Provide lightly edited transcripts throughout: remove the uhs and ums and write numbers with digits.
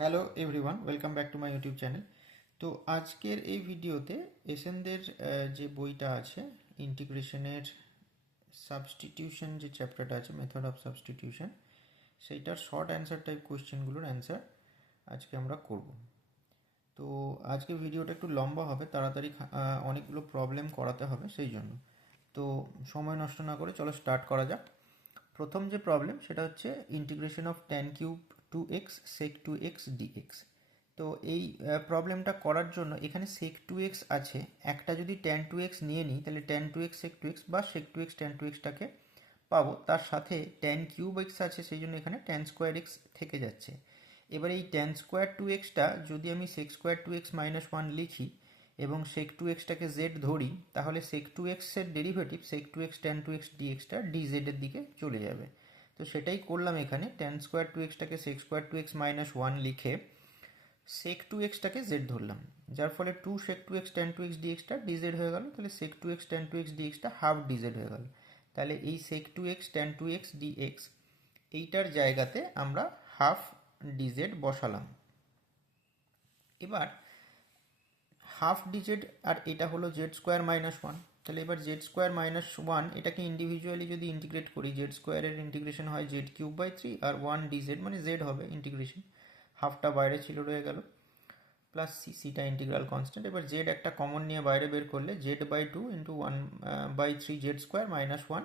Hello everyone, welcome back to my YouTube channel. তো আজকের এই ভিডিওতে এসএনদের যে বইটা আছে ইন্টিগ্রেশনের সাবস্টিটিউশন যে চ্যাপ্টারটা আছে, মেথড অফ সাবস্টিটিউশন, সেইটার শর্ট অ্যান্সার টাইপ কোয়েশ্চেনগুলোর অ্যান্সার আজকে আমরা করব। তো আজকে ভিডিওটা একটু লম্বা হবে, তাড়াতাড়ি অনেকগুলো প্রবলেম করাতে হবে, সেই জন্য তো সময় নষ্ট না করে চলো স্টার্ট করা যাক। প্রথম যে প্রবলেম সেটা হচ্ছে integration of tan cube two x sec two x dx. তো এই প্রবলেমটা করার জন্য এখানে সেক টু এক্স আছে, একটা যদি ট্যান টু এক্স নিয়ে নিই তাহলে tan two x sec two x বা সেক টু এক্স ট্যান টু এক্সটাকে পাবো, তার সাথে ট্যান কিউব এক্স আছে, সেই জন্য এখানে ট্যান স্কোয়ার এক্স থেকে যাচ্ছে। এবার এই ট্যান স্কোয়ার টু এক্সটা যদি আমি sec square two x minus one লিখি এবং সেক টু এক্সটাকে জেড ধরি, তাহলে সেক টু এক্সের derivative sec two x tan two x ডিএক্সটা ডিজেডের দিকে চলে যাবে। তো সেটাই করলাম এখানে, ট্যান স্কোয়ার টু এক্সটাকে sec square two x minus one লিখে সেক টু এক্সটাকে জেড ধরলাম, যার ফলে two sec two x tan two x ডিএক্সটা ডিজেড হয়ে গেল, তাহলে sec two x tan two x ডিএক্সটা হাফ ডিজেড হয়ে গেল। তাহলে এই sec two x tan two x dx এইটার জায়গাতে আমরা হাফ ডিজেড বসালাম। এবার হাফ ডিজেড আর এটা হলো জেড স্কোয়ার মাইনাস ওয়ান, তাহলে এবার জেড স্কোয়ার মাইনাস ওয়ান এটাকে ইন্ডিভিজুয়ালি যদি ইন্টিগ্রেট করি, জেড স্কোয়ারের ইন্টিগ্রেশন হয় জেড কিউব বাই থ্রি, আর ওয়ান ডিজেড মানে জেড হবে ইন্টিগ্রেশন, হাফটা বাইরে ছিল রয়ে গেল, প্লাস সি, সিটা ইন্টিগ্রাল কনস্ট্যান্ট। এবার জেড একটা কমন নিয়ে বাইরে বের করলে z by two into one by three z square minus one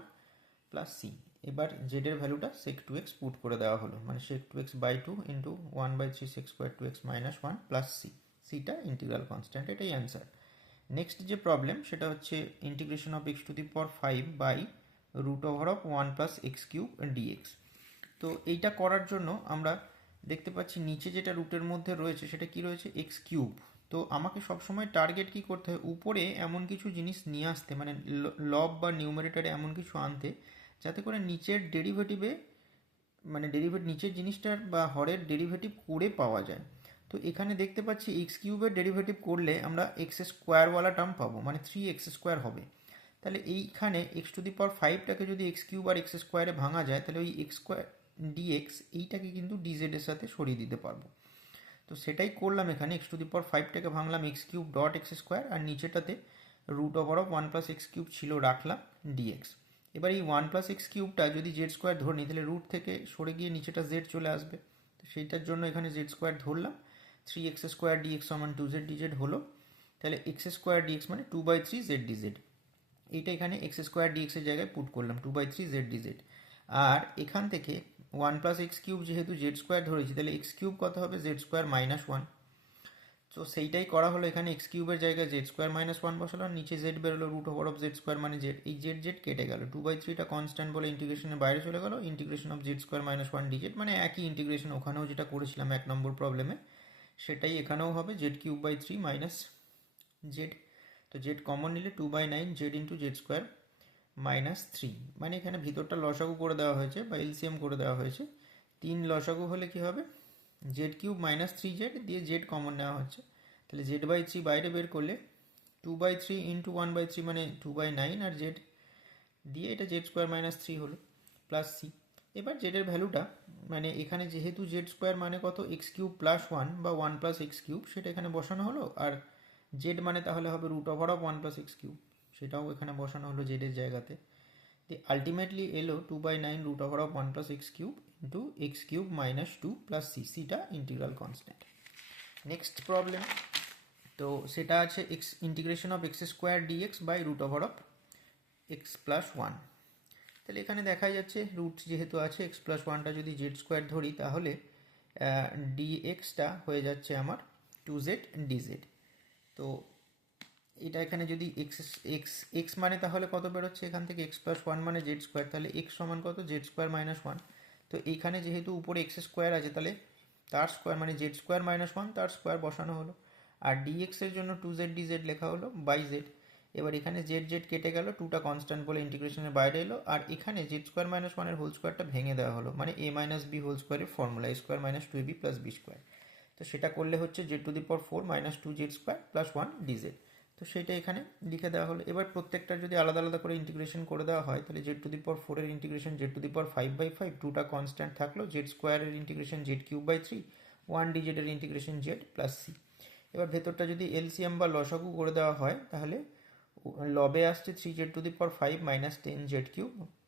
plus c. এবার জেডের ভ্যালুটা সেক টু এক্স পুট করে দেওয়া হলো, মানে sec two x by two into one by three sec square two x minus one plus c, সিটা integral constant, এটাই answer. Next যে প্রবলেম সেটা হচ্ছে integration of x to the power five by root over of one plus x cube d x. তো এইটা করার জন্য আমরা দেখতে পাচ্ছি নিচে যেটা রুটের মধ্যে রয়েছে সেটা কি রয়েছে, এক্স কিউব। তো আমাকে সবসময় টার্গেট কি করতে হয়, উপরে এমন কিছু জিনিস নিয়ে আসতে, মানে লব বা নিউমারেটারে এমন কিছু আনতে যাতে করে নিচের ডেরিভেটিভে, মানে নিচের জিনিসটার বা হরের ডেরিভেটিভ করে পাওয়া যায়। তো এখানে দেখতে পাচ্ছি এক্স কিউবের ডেরিভেটিভ করলে আমরা এক্স স্কোয়ারওয়ালা টার্ম পাবো, মানে থ্রি এক্স স্কোয়ার হবে। তাহলে এইখানে এক্স টু দি পাওয়ার ফাইভটাকে যদি এক্স কিউব আর এক্স স্কোয়ারে ভাঙা যায়, তাহলে ওই এক্স স্কোয়ার ডিএক্স এইটাকে কিন্তু ডিজেড এর সাথে সরিয়ে দিতে পারবো। তো সেটাই করলাম এখানে, এক্স টু দি পাওয়ার ফাইভটাকে ভাঙলাম x cube dot x square, আর নিচেটাতে root over of one plus x cube ছিল, রাখলাম ডিএক্স। এবার এই ওয়ান প্লাস এক্স কিউবটা যদি জেড স্কোয়ার ধরে নিই তাহলে রুট থেকে সরে গিয়ে নিচেটা জেড চলে আসবে, তো সেইটার জন্য এখানে জেড স্কোয়ার ধরলাম। থ্রি এক্স স্কোয়ার ডিএক্স সমান টু জেড ডিজেড হলো, তাহলে এক্স স্কোয়ার ডিএক্স মানে two by three z d z. এইটা এখানে এক্স স্কোয়ার ডিএক্স এর জায়গায় পুট করলাম, two by three z d z. আর এখান থেকে ওয়ান প্লাস এক্স কিউব যেহেতু জেড স্কোয়ার ধরেছি, তাহলে এক্স কিউব কত হবে, জেড স্কোয়ার মাইনাস ওয়ান। তো সেইটাই করা হলো, এখানে এক্স কিউবের জায়গায় জেড স্কোয়ার মাইনাস ওয়ান বসালাম, নিচে জেড বেরোলো root over of z square মানে জেড, এই জেড জেড কেটে গেল, টু বাই থ্রিটা কনস্ট্যান্ট বলে ইন্টিগ্রেশনের বাইরে চলে গেল, integration of z square minus one d z, মানে একই ইন্টিগ্রেশন ওখানেও যেটা করেছিলাম এক নম্বর প্রবলেমে সেটাই এখানেও হবে, z cube by three minus z. তো জেড কমন নিলে two by nine z into z square minus three, মানে এখানে ভিতরটা লসাগু করে দেওয়া হয়েছে বা এলসিএম করে দেওয়া হয়েছে। তিন লসাগু হলে কি হবে, z cube minus three z দিয়ে জেড কমন নেওয়া হচ্ছে, তাহলে জেড বাই থ্রি বাইরে বের করলে two by three into one by three মানে টু বাই নাইন, আর জেড দিয়ে এটা জেড স্কোয়ার মাইনাস থ্রি হলো প্লাস সি। এবার জেডের ভ্যালুটা, মানে এখানে যেহেতু জেড স্কোয়ার মানে কত, এক্স কিউব প্লাস ওয়ান বা ওয়ান প্লাস এক্স কিউব, সেটা এখানে বসানো হলো, আর জেড মানে তাহলে হবে root over of one plus x cube, সেটাও এখানে বসানো হলো জেডের জায়গাতে। দিয়ে আলটিমেটলি এলো two by nine root over of one plus x cube into x cube minus two plus c, সিটা ইন্টিগ্রাল কনস্ট্যান্ট। নেক্সট প্রবলেম, তো সেটা আছে x integration of x square d x by root over of x plus one. তাহলে এখানে দেখা যাচ্ছে root যেহেতু আছে, এক্স প্লাস ওয়ানটা যদি জেড স্কোয়ার ধরি তাহলে ডিএক্সটা হয়ে যাচ্ছে আমার টু জেড ডিজেড। তো এটা এখানে যদি এক্স এক্স এক্স মানে তাহলে কত বেরোচ্ছে এখান থেকে, এক্স প্লাস ওয়ান মানে জেড স্কোয়ার, তাহলে এক্স সমান কত, জেড স্কোয়ার মাইনাস ওয়ান। তো এইখানে যেহেতু উপরে এক্স স্কোয়ার আছে, তাহলে তার স্কোয়ার মানে জেড স্কোয়ার মাইনাস ওয়ান, তার স্কোয়ার বসানো হলো, আর ডিএক্স এর জন্য টু জেড ডিজেড লেখা হলো বাই জেড। এবার এখানে জেড জেড কেটে গেল, টুটা কনস্ট্যান্ট বলে ইন্টিগ্রেশনের বাইরে এলো, আর এখানে জেড স্কোয়ার মাইনাস ওয়ানের হোল স্কোয়ারটা ভেঙে দেওয়া হলো, মানে এ মাইনাস বি হোল স্কোয়ারের formula, a square minus two a b plus b square. তো সেটা করলে হচ্ছে z to the power four minus two z square plus one d z. তো সেটা এখানে লিখে দেওয়া হলো। এবার প্রত্যেকটা যদি আলাদা আলাদা করে ইন্টিগ্রেশন করে দেওয়া হয়, তাহলে জেড টু দি পাওয়ার ফোরের integration z to the power five by five, টুটা কনস্ট্যান্ট থাকলো, জেড স্কোয়ারের integration z cube by three, one ডিজিটের ইন্টিগ্রেশন জেড প্লাস সি। এবার ভেতরটা যদি এলসিএম বা লসাগু করে দেওয়া হয় তাহলে লবে আসছে 3z⁵ minus 10z³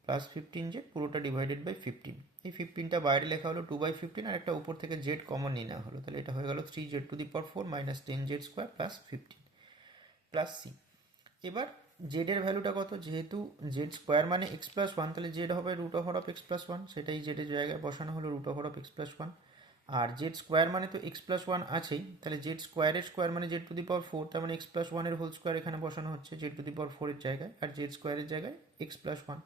plus 15z, পুরোটা ডিভাইডেড বাই 15। এই 15টা বাইরে লেখা হলো 2/15, আর একটা উপর থেকে জেড কমন নিয়ে নেওয়া হলো, তাহলে এটা হয়ে গেল 3z⁴ minus 10z² plus 15 plus c. এবার জেড এর ভ্যালুটা কত, যেহেতু জেড স্কোয়ার মানে এক্স প্লাস ওয়ান, তাহলে জেড হবে √(x+1), সেটাই জেডের জায়গায় বসানো হলো √(x+1), আর জেড স্কোয়ার মানে তো x+1 আছেই, তাহলে জেড স্কোয়ারের স্কোয়ার মানে z⁴, তার মানে x+1 এর হোল স্কোয়ার এখানে বসানো হচ্ছে z⁴ এর জায়গায়, আর জেড স্কোয়ারের জায়গায় x+1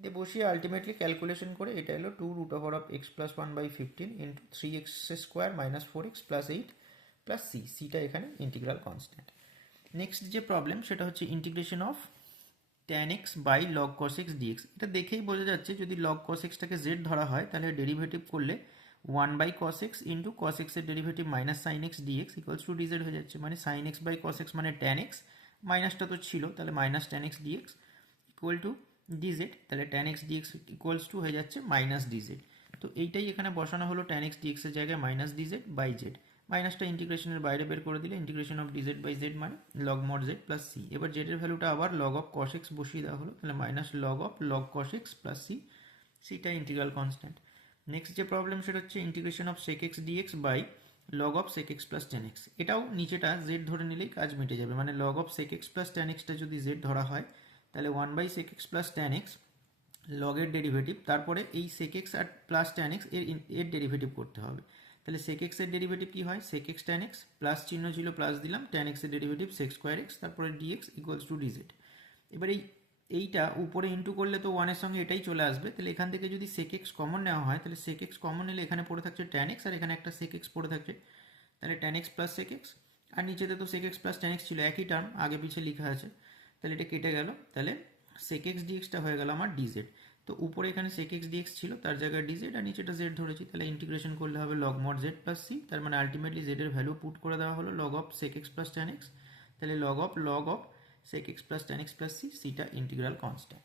দিয়ে বসিয়ে আলটিমেটলি ক্যালকুলেশন করে এটা এলো 2√(x+1/15 into 3x² minus 4x plus 8 plus c. সিটা এখানে ইন্টিগ্রাল কনস্ট্যান্ট। নেক্সট যে প্রবলেম সেটা হচ্ছে integration of tan x by log cos x dx। এটা দেখেই বোঝা যাচ্ছে যদি log cos x টাকে z ধরা হয় তাহলে ডেরিভেটিভ করলে 1/cos x into cos x এর derivative minus sin x dx equals to dz হয়ে যাচ্ছে, মানে sin x by cos x মানে tan x, মাইনাসটা তো ছিল তাহলে minus tan x dx equal to dz, তাহলে tan x dx equals to হয়ে যাচ্ছে মাইনাস dz। তো এইটাই এখানে বসানো হলো tan x dx এর জায়গায় মাইনাস dz বাই z, মাইনাসটা ইন্টিগ্রেশনের বাইরে বের করে দিলে integration of dz by z মানে log mod z plus c। এবার z এর ভ্যালুটা আবার log অফ cos x বসিয়ে দেওয়া হলো, তাহলে minus log of log cos x plus c, সিটা ইন্টিগ্রাল কনস্ট্যান্ট। নেক্সট যে প্রবলেম সেটা হচ্ছে integration of sec x dx by log of sec x plus tan x। এটাও নিচেটা z ধরে নিলেই কাজ মিটে যাবে, মানে log of sec x plus tan x টা যদি z ধরা হয় তাহলে 1/sec x plus tan x log এর ডেরিভেটিভ, তারপরে এই sec x আর প্লাস tan x এর ডেরিভেটিভ করতে হবে। তাহলে sec x এর ডেরিভেটিভ কি হয়, sec x tan x, plus চিহ্ন ছিল প্লাস দিলাম, tan x এর ডেরিভেটিভ sec স্কোয়ার x, তারপরে dx ইকুয়ালস টু dz। এবার এইটা উপরে ইন্টু করলে তো 1 এর সঙ্গে এটাই চলে আসবে, তাহলে এখান থেকে যদি sec x কমন নেওয়া হয় তাহলে sec x কমন নিলে এখানে পড়ে থাকছে tan x আর এখানে একটা sec x পড়ে থাকছে, তাহলে tan x plus sec x, আর নিচেতে তো sec x plus tan x ছিল, একই টার্ম আগে পিছে লেখা আছে, তাহলে এটা কেটে গেল, তাহলে sec x dx টা হয়ে গেল আমার dz। তো উপরে এখানে sec x dx ছিল তার জায়গায় dz, আর নিচেটা z ধরেছি, তাহলে ইন্টিগ্রেশন করলে হবে log mod z plus c, তার মানে আলটিমেটলি z এর ভ্যালু পুট করে দেওয়া হলো log of sec x plus tan x, তাহলে log of sec x plus tan x plus c, সিটা ইন্টিগ্রাল কনস্ট্যান্ট।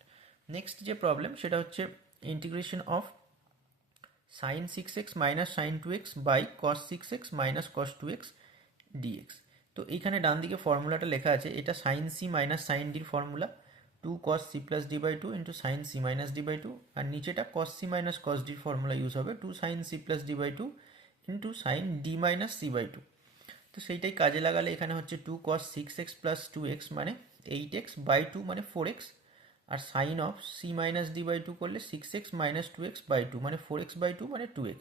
নেক্সট যে প্রবলেম সেটা হচ্ছে integration of sin 6x minus sin 2x by cos 6x minus cos 2x dx। তো এইখানে ডান দিকে ফর্মুলাটা লেখা আছে, এটা sin c minus sin d এর formula 2 cos c plus d by 2 into sin c minus d by 2, আর নিচেটা cos c minus cos d এর ফর্মুলা ইউজ হবে 2 sin c plus d by 2 into sin d minus c by 2। তো সেইটাই কাজে লাগালে এখানে হচ্ছে 2 cos 6x প্লাস 2x মানে 8x বাই 2 মানে 4x, আর sine of c minus d by 2 করলে 6x মাইনাস 2x বাই 2 মানে 4x বাই 2 মানে 2x,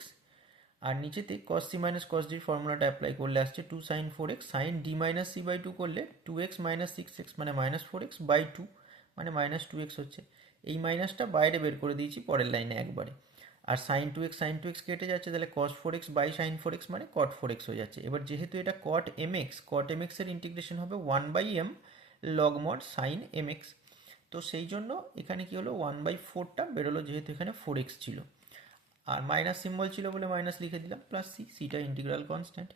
আর নিচেতে cos c minus cos d এর ফর্মুলাটা অ্যাপ্লাই করলে আসছে 2 sin 4x, sin d minus c by 2 করলে 2x মাইনাস 6x মানে মাইনাস 4x বাই 2 মানে মাইনাস 2x হচ্ছে, এই মাইনাসটা বাইরে বের করে দিয়েছি পরের লাইনে একবারে, আর sin 2x কেটে যাচ্ছে, তাহলে cos 4x by sin 4x মানে cot 4x হয়ে যাচ্ছে। এবার যেহেতু এটা cot mx এর ইন্টিগ্রেশন হবে 1/m log mod sin mx, তো সেই জন্য এখানে কি হলো 1/4টা বেরোলো, যেহেতু এখানে 4x ছিল আর মাইনাস সিম্বল ছিল বলে মাইনাস লিখে দিলাম প্লাস সি, সিটা ইন্টিগ্রাল কনস্ট্যান্ট।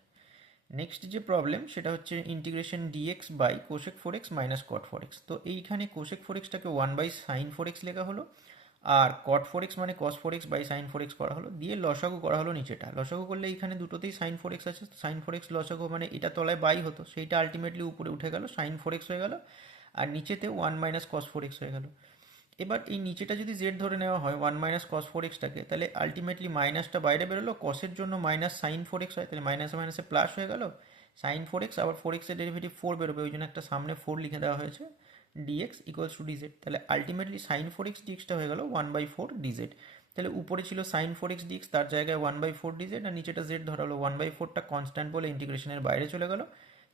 নেক্সট যে প্রবলেম সেটা হচ্ছে integration dx by cosec 4x মাইনাস cot 4x। তো এইখানে কোসেক 4xটাকে 1/sin 4x লেখা হলো, আর cot 4x মানে cos 4x by sin 4x করা হলো, দিয়ে লসাগু করা হলো নিচেটা। লসাগু করলে এইখানে দুটোতেই sin 4x আছে, sin 4x লসাগু মানে এটা তলায় বাই হতো, সেইটা আলটিমেটলি উপরে উঠে গেল sin 4x হয়ে গেল, আর নিচেতে 1 মাইনাস cos 4x হয়ে গেল। এবার এই নিচেটা যদি z ধরে নেওয়া হয় 1 মাইনাস cos 4xটাকে, তাহলে আলটিমেটলি মাইনাসটা বাইরে বেরোলো, cosের জন্য মাইনাস sin 4x হয়, তাহলে মাইনাসে মাইনাসে প্লাস হয়ে গেল, sin 4x আবার 4x এর ডেরিভেটিভ 4 বেরোবে, ওই জন্য একটা সামনে 4 লিখে দেওয়া হয়েছে, dx ইকুয়ালস টু dz, তাহলে আলটিমেটলি sin 4x dxটা হয়ে গেল 1/4 dz। তাহলে উপরে ছিল sin 4x dx, তার জায়গায় 1/4 dz, আর নিচেটা z ধরা হলো 1/4টা কনস্ট্যান্ট বলে ইন্টিগ্রেশনের বাইরে চলে গেল,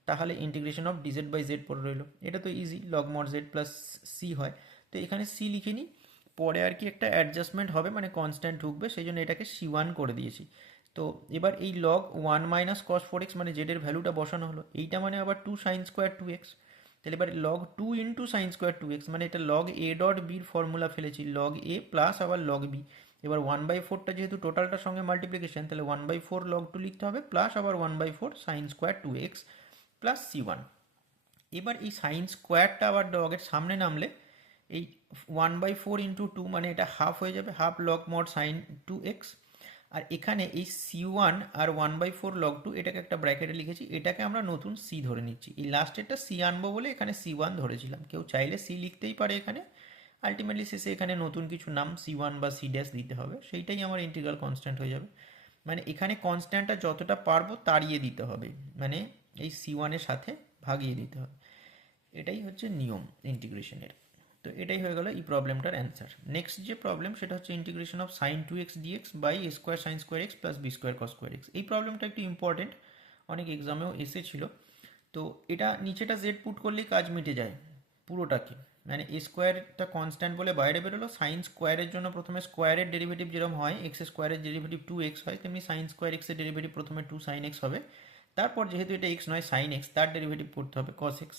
তাহলে integration of dz by z পড়ে রইলো। এটা তো easy, log mod z plus c হয়, তো এখানে c লিখে নিই, পরে আর কি একটা অ্যাডজাস্টমেন্ট হবে মানে কনস্ট্যান্ট ঢুকবে, সেই জন্য এটাকে c1 করে দিয়েছি। তো এবার এই log 1 মাইনাস cos 4x মানে z এর ভ্যালুটা বসানো হলো, এইটা মানে আবার 2 sin স্কোয়ার 2x, তাহলে এবার log 2 into sine square 2x মানে এটা log a ডট বির ফর্মুলা ফেলেছি, log a প্লাস আবার log b। এবার 1/4টা যেহেতু টোটালটার সঙ্গে মাল্টিপ্লিকেশন, তাহলে 1/4 log 2 লিখতে হবে প্লাস আবার 1/4 sine square 2x plus c1। এবার এই সাইন স্কোয়ারটা আবার লগের সামনে নামলে এই 1/4 ইন্টু 2 মানে এটা হাফ হয়ে যাবে, half log mod sine 2x, আর এখানে এই C1 আর 1/4 log 2 এটাকে একটা ব্র্যাকেটে লিখেছি, এটাকে আমরা নতুন C ধরে নিচ্ছি। এই লাস্টেরটা C আনবো বলে এখানে C1 ধরেছিলাম, কেউ চাইলে C লিখতেই পারে এখানে। আলটিমেটলি শেষে এখানে নতুন কিছু নাম C1 বা C ড্যাশ দিতে হবে, সেইটাই আমার ইন্টিগ্রাল কনস্ট্যান্ট হয়ে যাবে। মানে এখানে কনস্ট্যান্টটা যতটা পারবো তাড়িয়ে দিতে হবে, মানে এই C1 এর সাথে ভাগিয়ে দিতে হবে। এটাই হচ্ছে নিয়ম ইন্টিগ্রেশনের। তো এটাই হয়ে গেল এই প্রবলেমটার অ্যান্সার। নেক্সট যে প্রবলেম সেটা হচ্ছে integration of sin 2x dx by a square sin square x plus b square cos square x. এই প্রবলেমটা একটু ইম্পর্টেন্ট, অনেক এক্সামেও এসেছিল। তো এটা নিচেটা জেড পুট করলেই কাজ মিটে যায় পুরোটাকে। মানে এ স্কোয়ারটা কনস্ট্যান্ট বলে বাইরে বেরোলো, সাইন স্কোয়ারের জন্য প্রথমে স্কোয়ারের ডেরিভেটিভ যেরকম হয় এক্স স্কোয়ারের ডেরিভেটিভ 2x হয়, তেমনি সাইন স্কোয়ার এক্সের ডেরিভেটিভ প্রথমে 2 sin x হবে, তারপর যেহেতু এটা এক্স নয় সাইন এক্স, তার ডেরিভেটিভ করতে হবে cos x।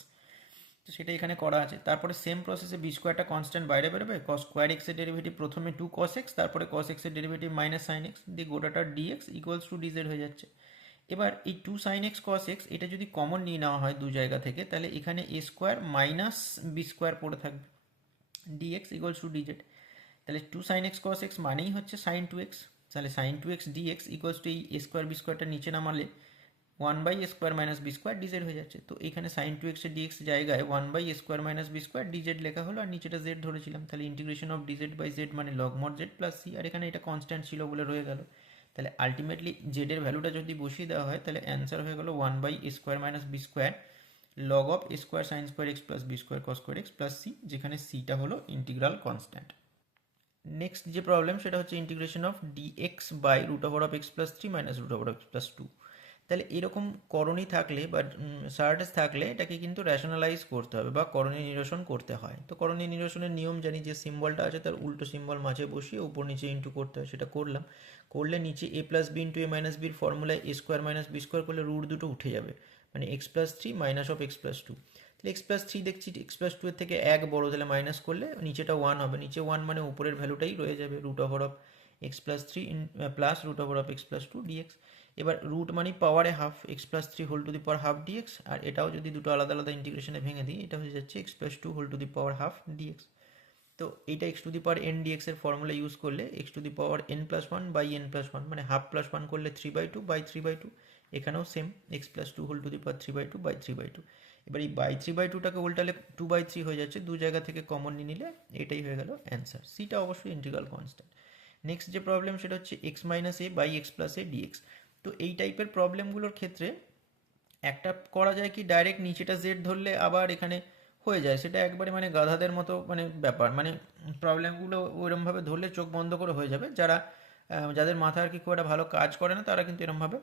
তো সেটা এখানে করা আছে। তারপরে সেম প্রসেসে বি স্কোয়ারটা কনস্ট্যান্ট বাইরে বেরোবে, cos স্কোয়ার এক্সের ডেরিভেটিভ প্রথমে 2 cos x, তারপরে cos x এর ডেরিভেটিভ মাইনাস সাইন এক্স, দিয়ে গোটাটা dx ইকুয়ালস টু dz হয়ে যাচ্ছে। এবার এই 2 sin x cos x এটা যদি কমন নিয়ে নেওয়া হয় দু জায়গা থেকে, তাহলে এখানে a square minus b square পড়ে থাকবে, dx ইকুয়ালস টু dz। তাহলে 2 sin x cos x মানেই হচ্ছে sin 2x, তাহলে sin 2x dx equals to এই a স্কোয়ার বি স্কোয়ারটা নিচে নামালে 1 by a square minus b square DZ হয়ে যাচ্ছে। তো এখানে সাইন 2x এর ডিএক্স জায়গায় 1 by a square minus b square d z লেখা হলো, আর নিচেটা জেড ধরেছিলাম। তাহলে integration of d z by z মানে log mod z plus c, আর এখানে এটা কনস্ট্যান্ট ছিল বলে রয়ে গেল। তাহলে আলটিমেটলি জেড এর ভ্যালুটা যদি বসিয়ে দেওয়া হয় তাহলে অ্যান্সার হয়ে গেল 1 by a square minus b square log of a square sine square x plus b square cos square x plus c, যেখানে সিটা হলো ইন্টিগ্রাল কনস্ট্যান্ট। নেক্সট যে প্রবলেম সেটা হচ্ছে integration of dx by root over of x plus three minus root over of x plus two. তাহলে এরকম করণী থাকলে বা সার্টেস থাকলে এটাকে কিন্তু র্যাশনালাইজ করতে হবে বা করণী নিরসন করতে হয়। তো করণী নিরসনের নিয়ম জানি, যে সিম্বলটা আছে তার উল্টো সিম্বল মাঝে বসিয়ে উপর নিচে ইন্টু করতে হয়, সেটা করলাম। করলে নিচে a plus b into a minus বির ফর্মুলায় a square minus b square করলে রুট দুটো উঠে যাবে, মানে x plus three minus of x plus two. তাহলে এক্স প্লাস থ্রি দেখছি এক্স প্লাস টু এর থেকে এক বড়, তাহলে মাইনাস করলে নিচেটা ওয়ান হবে, নিচে ওয়ান মানে উপরের ভ্যালুটাই রয়ে যাবে root over of x plus three plus root over of x plus two d x. এবার রুট মানে পাওয়ারে half, x plus three whole to the power half d x, আর এটাও যদি দুটো আলাদা আলাদা ইন্টিগ্রেশনে ভেঙে দিই এটা হয়ে যাচ্ছে x plus two whole to the power half dx. তো এইটা x to the power n dx এর ফর্মুলা ইউজ করলে x to the power n plus one by n plus one, মানে হাফ প্লাস ওয়ান করলে 3/2 by 3/2। এখানেও same x plus two whole to the power 3/2 by 3/2। এবার এই by 3/2টাকে উল্টালে 2/3 হয়ে যাচ্ছে, দু জায়গা থেকে কমন নিয়ে নিলে এটাই হয়ে গেল অ্যান্সার। সিটা অবশ্যই ইন্টিগ্রাল কনস্ট্যান্ট। নেক্সট যে প্রবলেম সেটা হচ্ছে x minus a by x plus a dx. তো এই টাইপের প্রবলেমগুলোর ক্ষেত্রে একটা করা যায় কি, ডাইরেক্ট নিচেটা জেড ধরলে আবার এখানে হয়ে যায়, সেটা একবারে মানে গাধাদের মতো মানে ব্যাপার, মানে প্রবলেমগুলো ওইরকমভাবে ধরলে চোখ বন্ধ করে হয়ে যাবে। যারা যাদের মাথা আর কি খুব একটা ভালো কাজ করে না তারা কিন্তু এরকমভাবে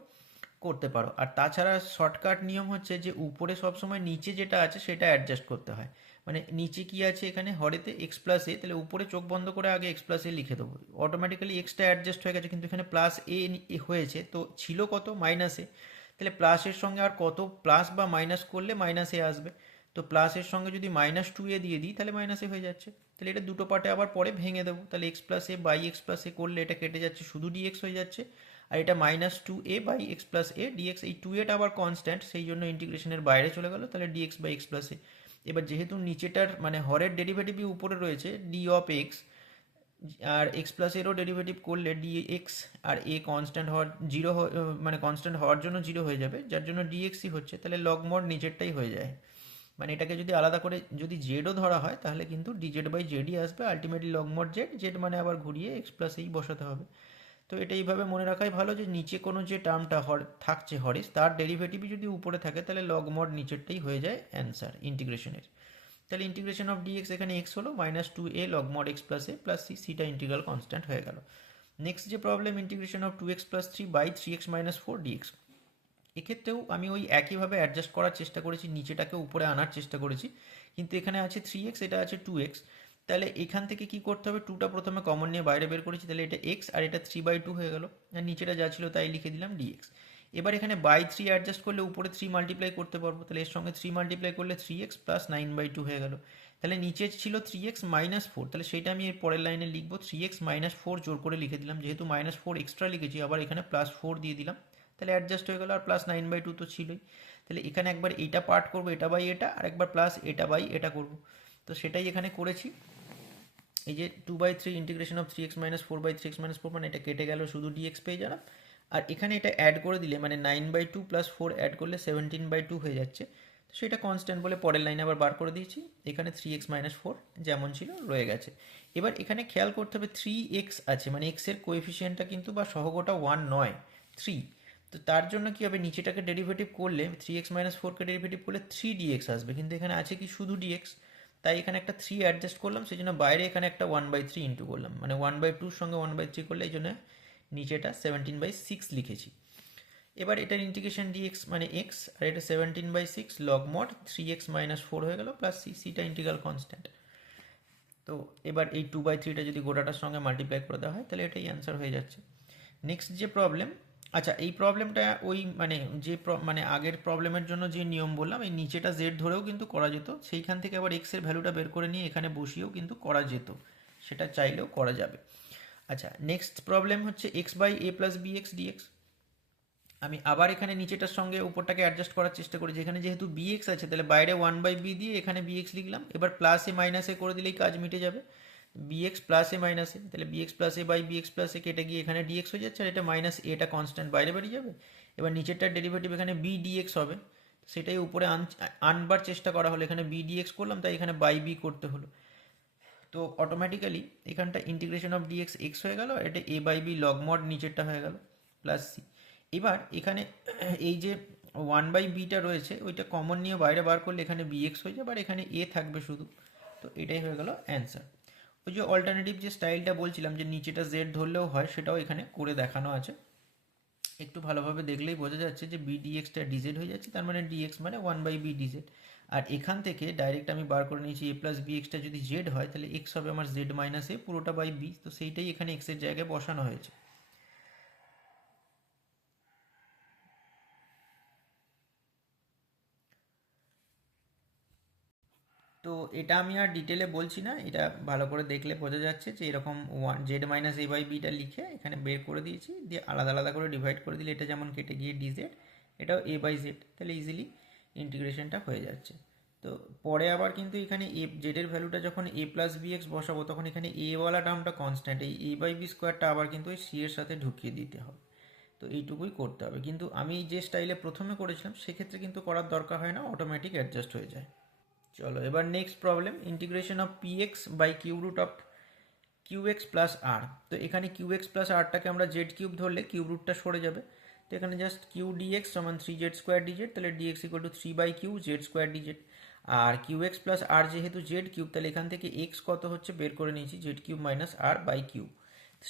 করতে পারো। আর তাছাড়া শর্টকাট নিয়ম হচ্ছে যে উপরে সবসময় নিচে যেটা আছে সেটা অ্যাডজাস্ট করতে হয়। মানে নিচে কি আছে এখানে হরেতে এক্স প্লাস এ, তাহলে উপরে চোখ বন্ধ করে আগে এক্স প্লাস এ লিখে দেবো, অটোমেটিক্যালি এক্সটা অ্যাডজাস্ট হয়ে গেছে, কিন্তু এখানে প্লাস এ হয়েছে তো ছিল কত মাইনাসে, তাহলে প্লাসের সঙ্গে আর কত প্লাস বা মাইনাস করলে মাইনাসে আসবে। তো প্লাসের সঙ্গে যদি মাইনাস টু এ দিয়ে দিই তাহলে মাইনাসে হয়ে যাচ্ছে। তাহলে এটা দুটো পার্টে আবার পরে ভেঙে দেবো, তাহলে x plus a by x plus a করলে এটা কেটে যাচ্ছে, শুধু ডিএক্স হয়ে যাচ্ছে। আর এটা minus two a by x plus a dx, এই টু এটা আবার কনস্ট্যান্ট সেই জন্য ইন্টিগ্রেশনের বাইরে চলে গেল, তাহলে dx by x plus a. এবার যেহেতু নিচেটার মানে হরের ডেরিভেটিভই উপরে রয়েছে ডি অফ এক্স, আর এক্স প্লাস এরও ডেরিভেটিভ করলে ডি এক্স আর এ কনস্ট্যান্ট হওয়ার জিরো, মানে কনস্ট্যান্ট হওয়ার জন্য জিরো হয়ে যাবে, যার জন্য ডিএক্সই হচ্ছে, তাহলে লগ মড নিচেরটাই হয়ে যায়। মানে এটাকে যদি আলাদা করে যদি জেডও ধরা হয় তাহলে কিন্তু ডিজেড বাই জেডই আসবে, ultimately log mod Z, Z মানে আবার ঘুরিয়ে এক্স প্লাস এই বসাতে হবে। তো এটা এইভাবে মনে রাখাই ভালো যে নিচে কোনো যে টার্মটা থাকছে হরিস তার ডেরিভেটিভই যদি উপরে থাকে তাহলে লগ মড নিচেরটাই হয়ে যায় অ্যান্সার ইন্টিগ্রেশনের। তাহলে ইন্টিগ্রেশন অফ ডিএক্স এখানে এক্স হলো minus two a log mod x plus a plus c, সিটা ইন্টিগ্রাল কনস্ট্যান্ট হয়ে গেল। নেক্সট যে problem integration of two x plus three by three x minus four dx. এক্ষেত্রেও আমি ওই একইভাবে অ্যাডজাস্ট করার চেষ্টা করেছি, নিচেটাকে উপরে আনার চেষ্টা করেছি, কিন্তু এখানে আছে থ্রি এক্স, এটা আছে টু এক্স। তাহলে এখান থেকে কি করতে হবে, টুটা প্রথমে কমন নিয়ে বাইরে বের করেছি, তাহলে এটা এক্স আর এটা 3/2 হয়ে গেল, আর নিচেটা যা ছিল তাই লিখে দিলাম ডিএক্স। এবার এখানে বাই থ্রি অ্যাডজাস্ট করলে উপরে 3 মাল্টিপ্লাই করতে পারবো, তাহলে এর সঙ্গে 3 মাল্টিপ্লাই করলে 3x প্লাস 9/2 হয়ে গেল। তাহলে নিচে ছিল 3x মাইনাস ফোর, তাহলে সেটা আমি এর পরের লাইনে লিখবো 3x মাইনাস ফোর, জোর করে লিখে দিলাম, যেহেতু মাইনাস ফোর এক্সট্রা লিখেছি আবার এখানে প্লাস ফোর দিয়ে দিলাম, তাহলে অ্যাডজাস্ট হয়ে গেল, আর প্লাস 9/2 তো ছিলই। তাহলে এখানে একবার এইটা পার্ট করবো এটা বাই এটা, আর একবার প্লাস এটা বাই এটা করবো, তো সেটাই এখানে করেছি। এই যে 2/3 ইন্টিগ্রেশন অফ 3x-4/3x-4 মানে এটা কেটে গেল, শুধু dx পেয়ে গেলাম। আর এখানে এটা অ্যাড করে দিলে মানে 9/2 + 4 অ্যাড করলে 17/2 হয়ে যাচ্ছে। তো সেটা কনস্ট্যান্ট বলে পরের লাইনে আবার বার করে দিয়েছি। এখানে 3x-4 যেমন ছিল রয়ে গেছে। এবার এখানে খেয়াল করতে হবে 3x আছে, মানে x এর কোএফিসিয়েন্টটা কিন্তু বা সহগটা 1 নয়, 3। তো তার জন্য কি হবে, নিচেটাকে ডেরিভেটিভ করলে 3x-4কে ডেরিভেটিভ করলে 3dx আসবে, কিন্তু এখানে আছে কি শুধু dx। তাই এখানে একটা 3 অ্যাডজাস্ট করলাম, সেই জন্য বাইরে এখানে একটা 1/3 ইন্টু করলাম, মানে 1/2 সঙ্গে 1/3 করলে এই জন্য নিচেটা 17/6 লিখেছি। এবার এটার ইন্টিগ্রেশন dx মানে x, আর এটা 17/6 লগ মড 3x-4 হয়ে গেল প্লাস c, সিটা ইন্টিগ্রাল কনস্ট্যান্ট। তো এবার এই 2/3টা যদি গোটাটার সঙ্গে মাল্টিপ্লাই করে দেওয়া হয় তাহলে এটাই অ্যান্সার হয়ে যাচ্ছে। নেক্সট যে প্রবলেম, আচ্ছা এই প্রবলেমটা ওই মানে যে মানে আগের প্রবলেমের জন্য যে নিয়ম বললাম, এই নিচেটা জেড ধরেও কিন্তু করা যেত, সেইখান থেকে আবার এক্স এর ভ্যালুটা বের করে নিয়ে এখানে বসিয়েও কিন্তু করা যেত, সেটা চাইলেও করা যাবে। আচ্ছা নেক্সট প্রবলেম হচ্ছে x/a+bx dx। আমি আবার এখানে নিচেটার সঙ্গে উপরটাকে অ্যাডজাস্ট করার চেষ্টা করি, যেখানে যেহেতু bx আছে তাহলে বাইরে 1/b দিয়ে এখানে bx লিখলাম। এবার প্লাস এ মাইনাস এ করে দিলেই কাজ মিটে যাবে। bx plus a minus a, তাহলে bx plus a by bx plus a কেটে গিয়ে এখানে dx হয়ে যাচ্ছে, আর এটা মাইনাস এটা কনস্ট্যান্ট বাইরে বেরিয়ে যাবে। এবার নিচেরটার ডেরিভেটিভ এখানে b dx হবে, সেটাই উপরে আনবার চেষ্টা করা হলো, এখানে b dx করলাম তাই এখানে বাই b করতে হলো। তো অটোমেটিক্যালি এখানটা ইন্টিগ্রেশন অফ dx x হয়ে গেল, আর এটা a/b লগ মড নিচেরটা হয়ে গেল প্লাস c। এবার এখানে এই যে 1/bটা রয়েছে ওইটা কমন নিয়ে বাইরে বার করলে এখানে bx হয়ে যাবে, আর এখানে a থাকবে শুধু। তো এটাই হয়ে গেল অ্যান্সার। ওই যে অল্টারনেটিভ যে স্টাইলটা বলছিলাম যে নিচেটা z ধরলেও হয়, সেটাও এখানে করে দেখানো আছে। একটু ভালোভাবে দেখলেই বোঝা যাচ্ছে যে বি ডিএক্সটা ডিজেড হয়ে যাচ্ছে, তার মানে ডিএক্স মানে 1/b ডিজেড। আর এখান থেকে ডাইরেক্ট আমি বার করে নিয়েছি a+bxটা যদি জেড হয় তাহলে এক্স হবে আমার জেড মাইনাস এ পুরোটা বাই বি, তো সেইটাই এখানে এক্সের জায়গায় বসানো হয়েছে। তো এটা আমি আর ডিটেলে বলছি না, এটা ভালো করে দেখলে বোঝা যাচ্ছে যে এরকম z-a/bটা লিখে এখানে বের করে দিয়েছি, দিয়ে আলাদা আলাদা করে ডিভাইড করে দিলে এটা যেমন কেটে গিয়ে ডিজেড, এটাও a/z, তাহলে ইজিলি ইন্টিগ্রেশনটা হয়ে যাচ্ছে। তো পরে আবার কিন্তু এখানে এ জেডের ভ্যালুটা যখন a+bx বসাবো তখন এখানে a ওয়ালা টার্মটা কনস্ট্যান্ট, এই a/b স্কোয়ারটা আবার কিন্তু ওই c এর সাথে ঢুকিয়ে দিতে হবে। তো এইটুকুই করতে হবে, কিন্তু আমি যে স্টাইলে প্রথমে করেছিলাম সেক্ষেত্রে কিন্তু করার দরকার হয় না, অটোমেটিক অ্যাডজাস্ট হয়ে যায়। চলো এবার next problem, integration of px by cube root of qx plus r. তো এখানে qx প্লাস আরটাকে আমরা জেড কিউব ধরলে কিউব রুটটা সরে যাবে, তো এখানে জাস্ট কিউ dx সমান 3z² dz, তাহলে dx equal to 3/q z² dz। আর qx প্লাস আর যেহেতু জেড কিউব তাহলে এখান থেকে x কত হচ্ছে বের করে নিয়েছি, z cube minus r by q.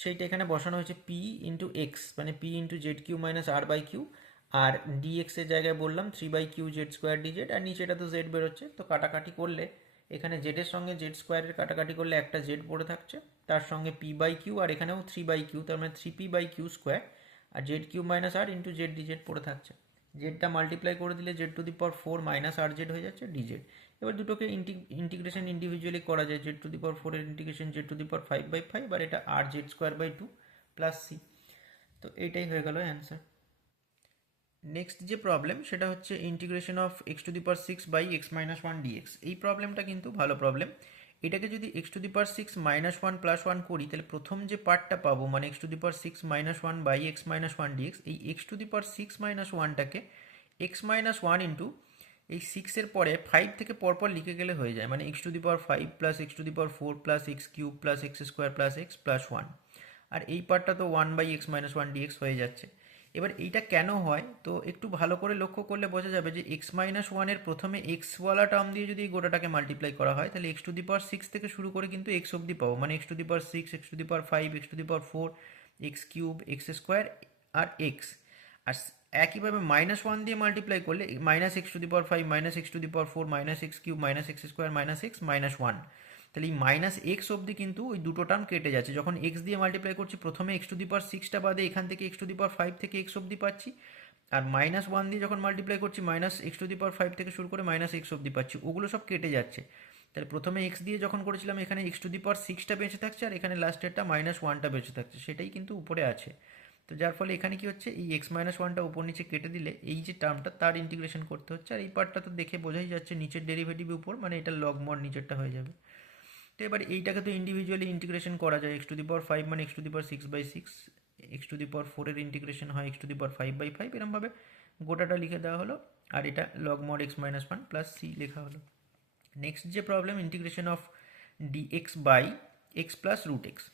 সেইটা এখানে বসানো হয়েছে p ইন্টু এক্স, মানে p into z q minus r by q. আর dx এর জায়গায় বললাম 3/q z² dz, আর নিচেটা তো z বেরোচ্ছে, তো কাটাকাটি করলে এখানে z এর সঙ্গে z স্কোয়ারের কাটাকাটি করলে একটা z পড়ে থাকছে, তার সঙ্গে p/q, আর এখানেও 3/q, তার মানে 3p/q স্কোয়ার, আর জেড কিউ মাইনাস আর ইন্টু জেড ডিজেড পড়ে থাকছে। জেডটা মাল্টিপ্লাই করে দিলে z⁴ মাইনাস আর জেড হয়ে যাচ্ছে ডিজেড। এবার দুটোকে ইন্টিগ্রেশন ইন্ডিভিজুয়ালি করা যায়, z⁴ এর ইন্টিগ্রেশন z⁵5/5, আর এটা আর z²/2 প্লাস সি। তো এইটাই হয়ে গেল অ্যান্সার। নেক্সট যে প্রবলেম সেটা হচ্ছে ইন্টিগ্রেশন অফ x⁴ dx। এই প্রবলেমটা কিন্তু ভালো প্রবলেম। এটাকে যদি x⁴ -1 + 1 করি তাহলে প্রথম যে পার্টটা পাবো মানে x⁴ dx, এই x⁴ -1টাকে x-1 ইন্টু এই 6 এর পরে 5 থেকে পরপর লিখে গেলে হয়ে যায়, মানে x⁵ plus x⁴ plus x³ plus x² plus x plus 1। আর এই পার্টটা তো 1/x-1 dx হয়ে যাচ্ছে। এবার এইটা কেন হয়, তো একটু ভালো করে লক্ষ্য করলে বোঝা যাবে যে x-1 এর প্রথমে x ওয়ালা টার্ম দিয়ে যদি এই গোটাটাকে মাল্টিপ্লাই করা হয় তাহলে x⁶ থেকে শুরু করে কিন্তু x অবধি পাবো, মানে x⁶, x⁵, x⁴, x³ x² আর x। আর একইভাবে -1 দিয়ে মাল্টিপ্লাই করলে -x⁵, -x⁴, -x³ -x² -x তাহলে এই -x অবধি কিন্তু ওই দুটো টার্ম কেটে যাচ্ছে। যখন x দিয়ে মাল্টিপ্লাই করছি প্রথমে x⁵টা বাদে এখান থেকে x⁵ থেকে x অবধি পাচ্ছি, আর -1 দিয়ে যখন মাল্টিপ্লাই করছি x⁵ থেকে শুরু করে -x অবধি পাচ্ছি, ওগুলো সব কেটে যাচ্ছে। তাহলে প্রথমে x দিয়ে যখন করেছিলাম এখানে x⁵টা বেঁচে থাকছে, আর এখানে লাস্টেরটা -1টা বেঁচে থাকছে, সেটাই কিন্তু উপরে আছে। তো যার ফলে এখানে কি হচ্ছে, এই x-1টা উপর নিচে কেটে দিলে এই যে টার্মটা তার ইন্টিগ্রেশন করতে হচ্ছে, আর এই পার্টটা তো দেখে বোঝাই যাচ্ছে নিচের ডেরিভেটিভ উপর, মানে এটা লগ মড নিচেরটা হয়ে যাবে। তো তো এবার এইটাকে তো ইন্ডিভিজুয়ালি ইন্টিগ্রেশন করা যায়, এক্স টু দি পাওয়ার 5 মানে x to the power 6/6, x to the power 4 এর ইন্টিগ্রেশন হয় এক্স টু দি পাওয়ার 5/5, এরমভাবে গোটাটা লিখে দেওয়া হলো। আর এটা log mod x minus one plus c লেখা হলো। নেক্সট যে problem, integration of dx by x plus root x.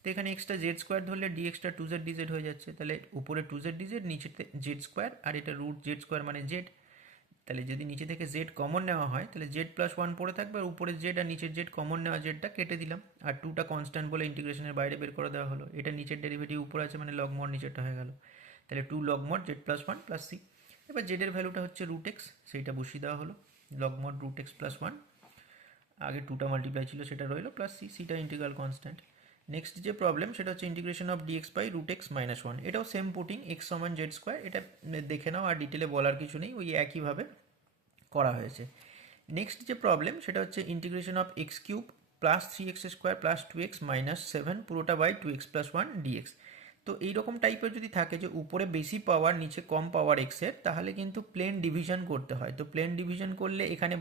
তো এখানে এক্সটা জেড স্কোয়ার ধরলে ডিএক্সটা 2z dz হয়ে যাচ্ছে, তাহলে উপরে 2z dz, নিচেতে জেড স্কোয়ার, আর এটা রুট জেড স্কোয়ার মানে জেড। তাহলে যদি নিচে থেকে জেড কমন নেওয়া হয় তাহলে জেড প্লাস ওয়ান পড়ে থাকবে, আর উপরে জেড আর নিচের জেড কমন নেওয়া জেডটা কেটে দিলাম, আর টুটা কনস্ট্যান্ট বলে ইন্টিগ্রেশনের বাইরে বের করে দেওয়া হলো। এটা নিচের ডেরিভেটিভ উপরে আছে মানে লগ মড নিচেরটা হয়ে গেল। তাহলে 2 log mod z plus one plus c. এবার জেডের ভ্যালুটা হচ্ছে রুট এক্স, সেইটা বসিয়ে দেওয়া হলো, log mod root x plus one, আগে টুটা মাল্টিপ্লাই ছিল সেটা রইলো, প্লাস সি, সিটা ইন্টিগ্রাল কনস্ট্যান্ট। নেক্সট যে প্রবলেম সেটা হচ্ছে integration of dx by root x minus one. এটাও সেম পুটিং, এক্স সমান জেড স্কোয়ার, এটা দেখে নাও, আর ডিটেলে বলার কিছু নেই, ওই একইভাবে করা হয়েছে। নেক্সট যে প্রবলেম সেটা হচ্ছে integration of x cube plus 3x square plus 2x minus 7 পুরোটা by 2x plus one dx. তো এইরকম টাইপের যদি থাকে যে উপরে বেশি পাওয়ার নিচে কম পাওয়ার এক্সের, তাহলে কিন্তু প্লেন ডিভিশন করতে হয়। তো প্লেন ডিভিশন করলে এখানে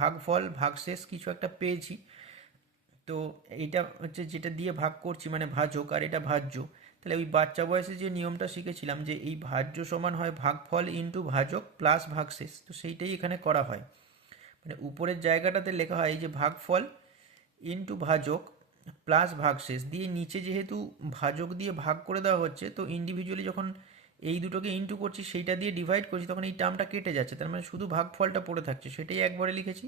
ভাগফল ভাগশেষ কিছু একটা পেয়েছি, তো এটা হচ্ছে যেটা দিয়ে ভাগ করছি মানে ভাজক, আর এটা ভাজ্য। তাহলে ওই বাচ্চা বয়সে যে নিয়মটা শিখেছিলাম যে এই ভাজ্য সমান হয় ভাগফল ইন্টু ভাজক প্লাস ভাগশেষ, তো সেইটাই এখানে করা হয়। মানে উপরের জায়গাটাতে লেখা হয় এই যে ভাগফল ইন্টু ভাজক প্লাস ভাগশেষ দিয়ে, নিচে যেহেতু ভাজক দিয়ে ভাগ করে দেওয়া হচ্ছে, তো ইন্ডিভিজুয়ালি যখন এই দুটোকে ইন্টু করছি সেইটা দিয়ে ডিভাইড করছি তখন এই টার্মটা কেটে যাচ্ছে, তার মানে শুধু ভাগফলটা পড়ে থাকছে, সেটাই একবারে লিখেছি।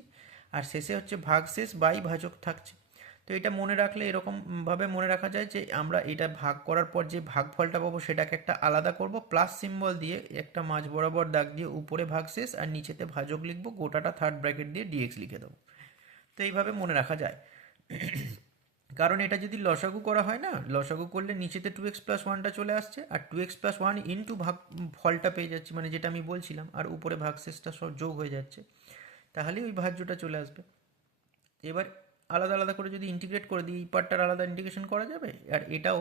আর শেষে হচ্ছে ভাগশেষ বাই ভাজক থাকছে। তো এটা মনে রাখলে এরকমভাবে মনে রাখা যায় যে আমরা এটা ভাগ করার পর যে ভাগফলটা পাবো সেটাকে একটা আলাদা করব, প্লাস সিম্বল দিয়ে একটা মাঝ বরাবর দাগ দিয়ে উপরে ভাগশেষ আর নিচেতে ভাজক লিখবো, গোটাটা থার্ড ব্র্যাকেট দিয়ে ডিএক্স লিখে দেবো। তো এইভাবে মনে রাখা যায়। কারণ এটা যদি লসাগু করা হয় না, লসাগু করলে নিচেতে 2x প্লাস ওয়ানটা চলে আসছে, আর 2x প্লাস ওয়ান ইন্টু ভাগ ফলটা পেয়ে যাচ্ছি, মানে যেটা আমি বলছিলাম, আর উপরে ভাগশেষটা সব যোগ হয়ে যাচ্ছে, তাহলেই ওই ভাজ্যটা চলে আসবে। এবার আলাদা আলাদা করে যদি ইন্টিগ্রেট করে দিই, এই পার্টটার আলাদা ইন্টিগ্রেশন করা যাবে, আর এটাও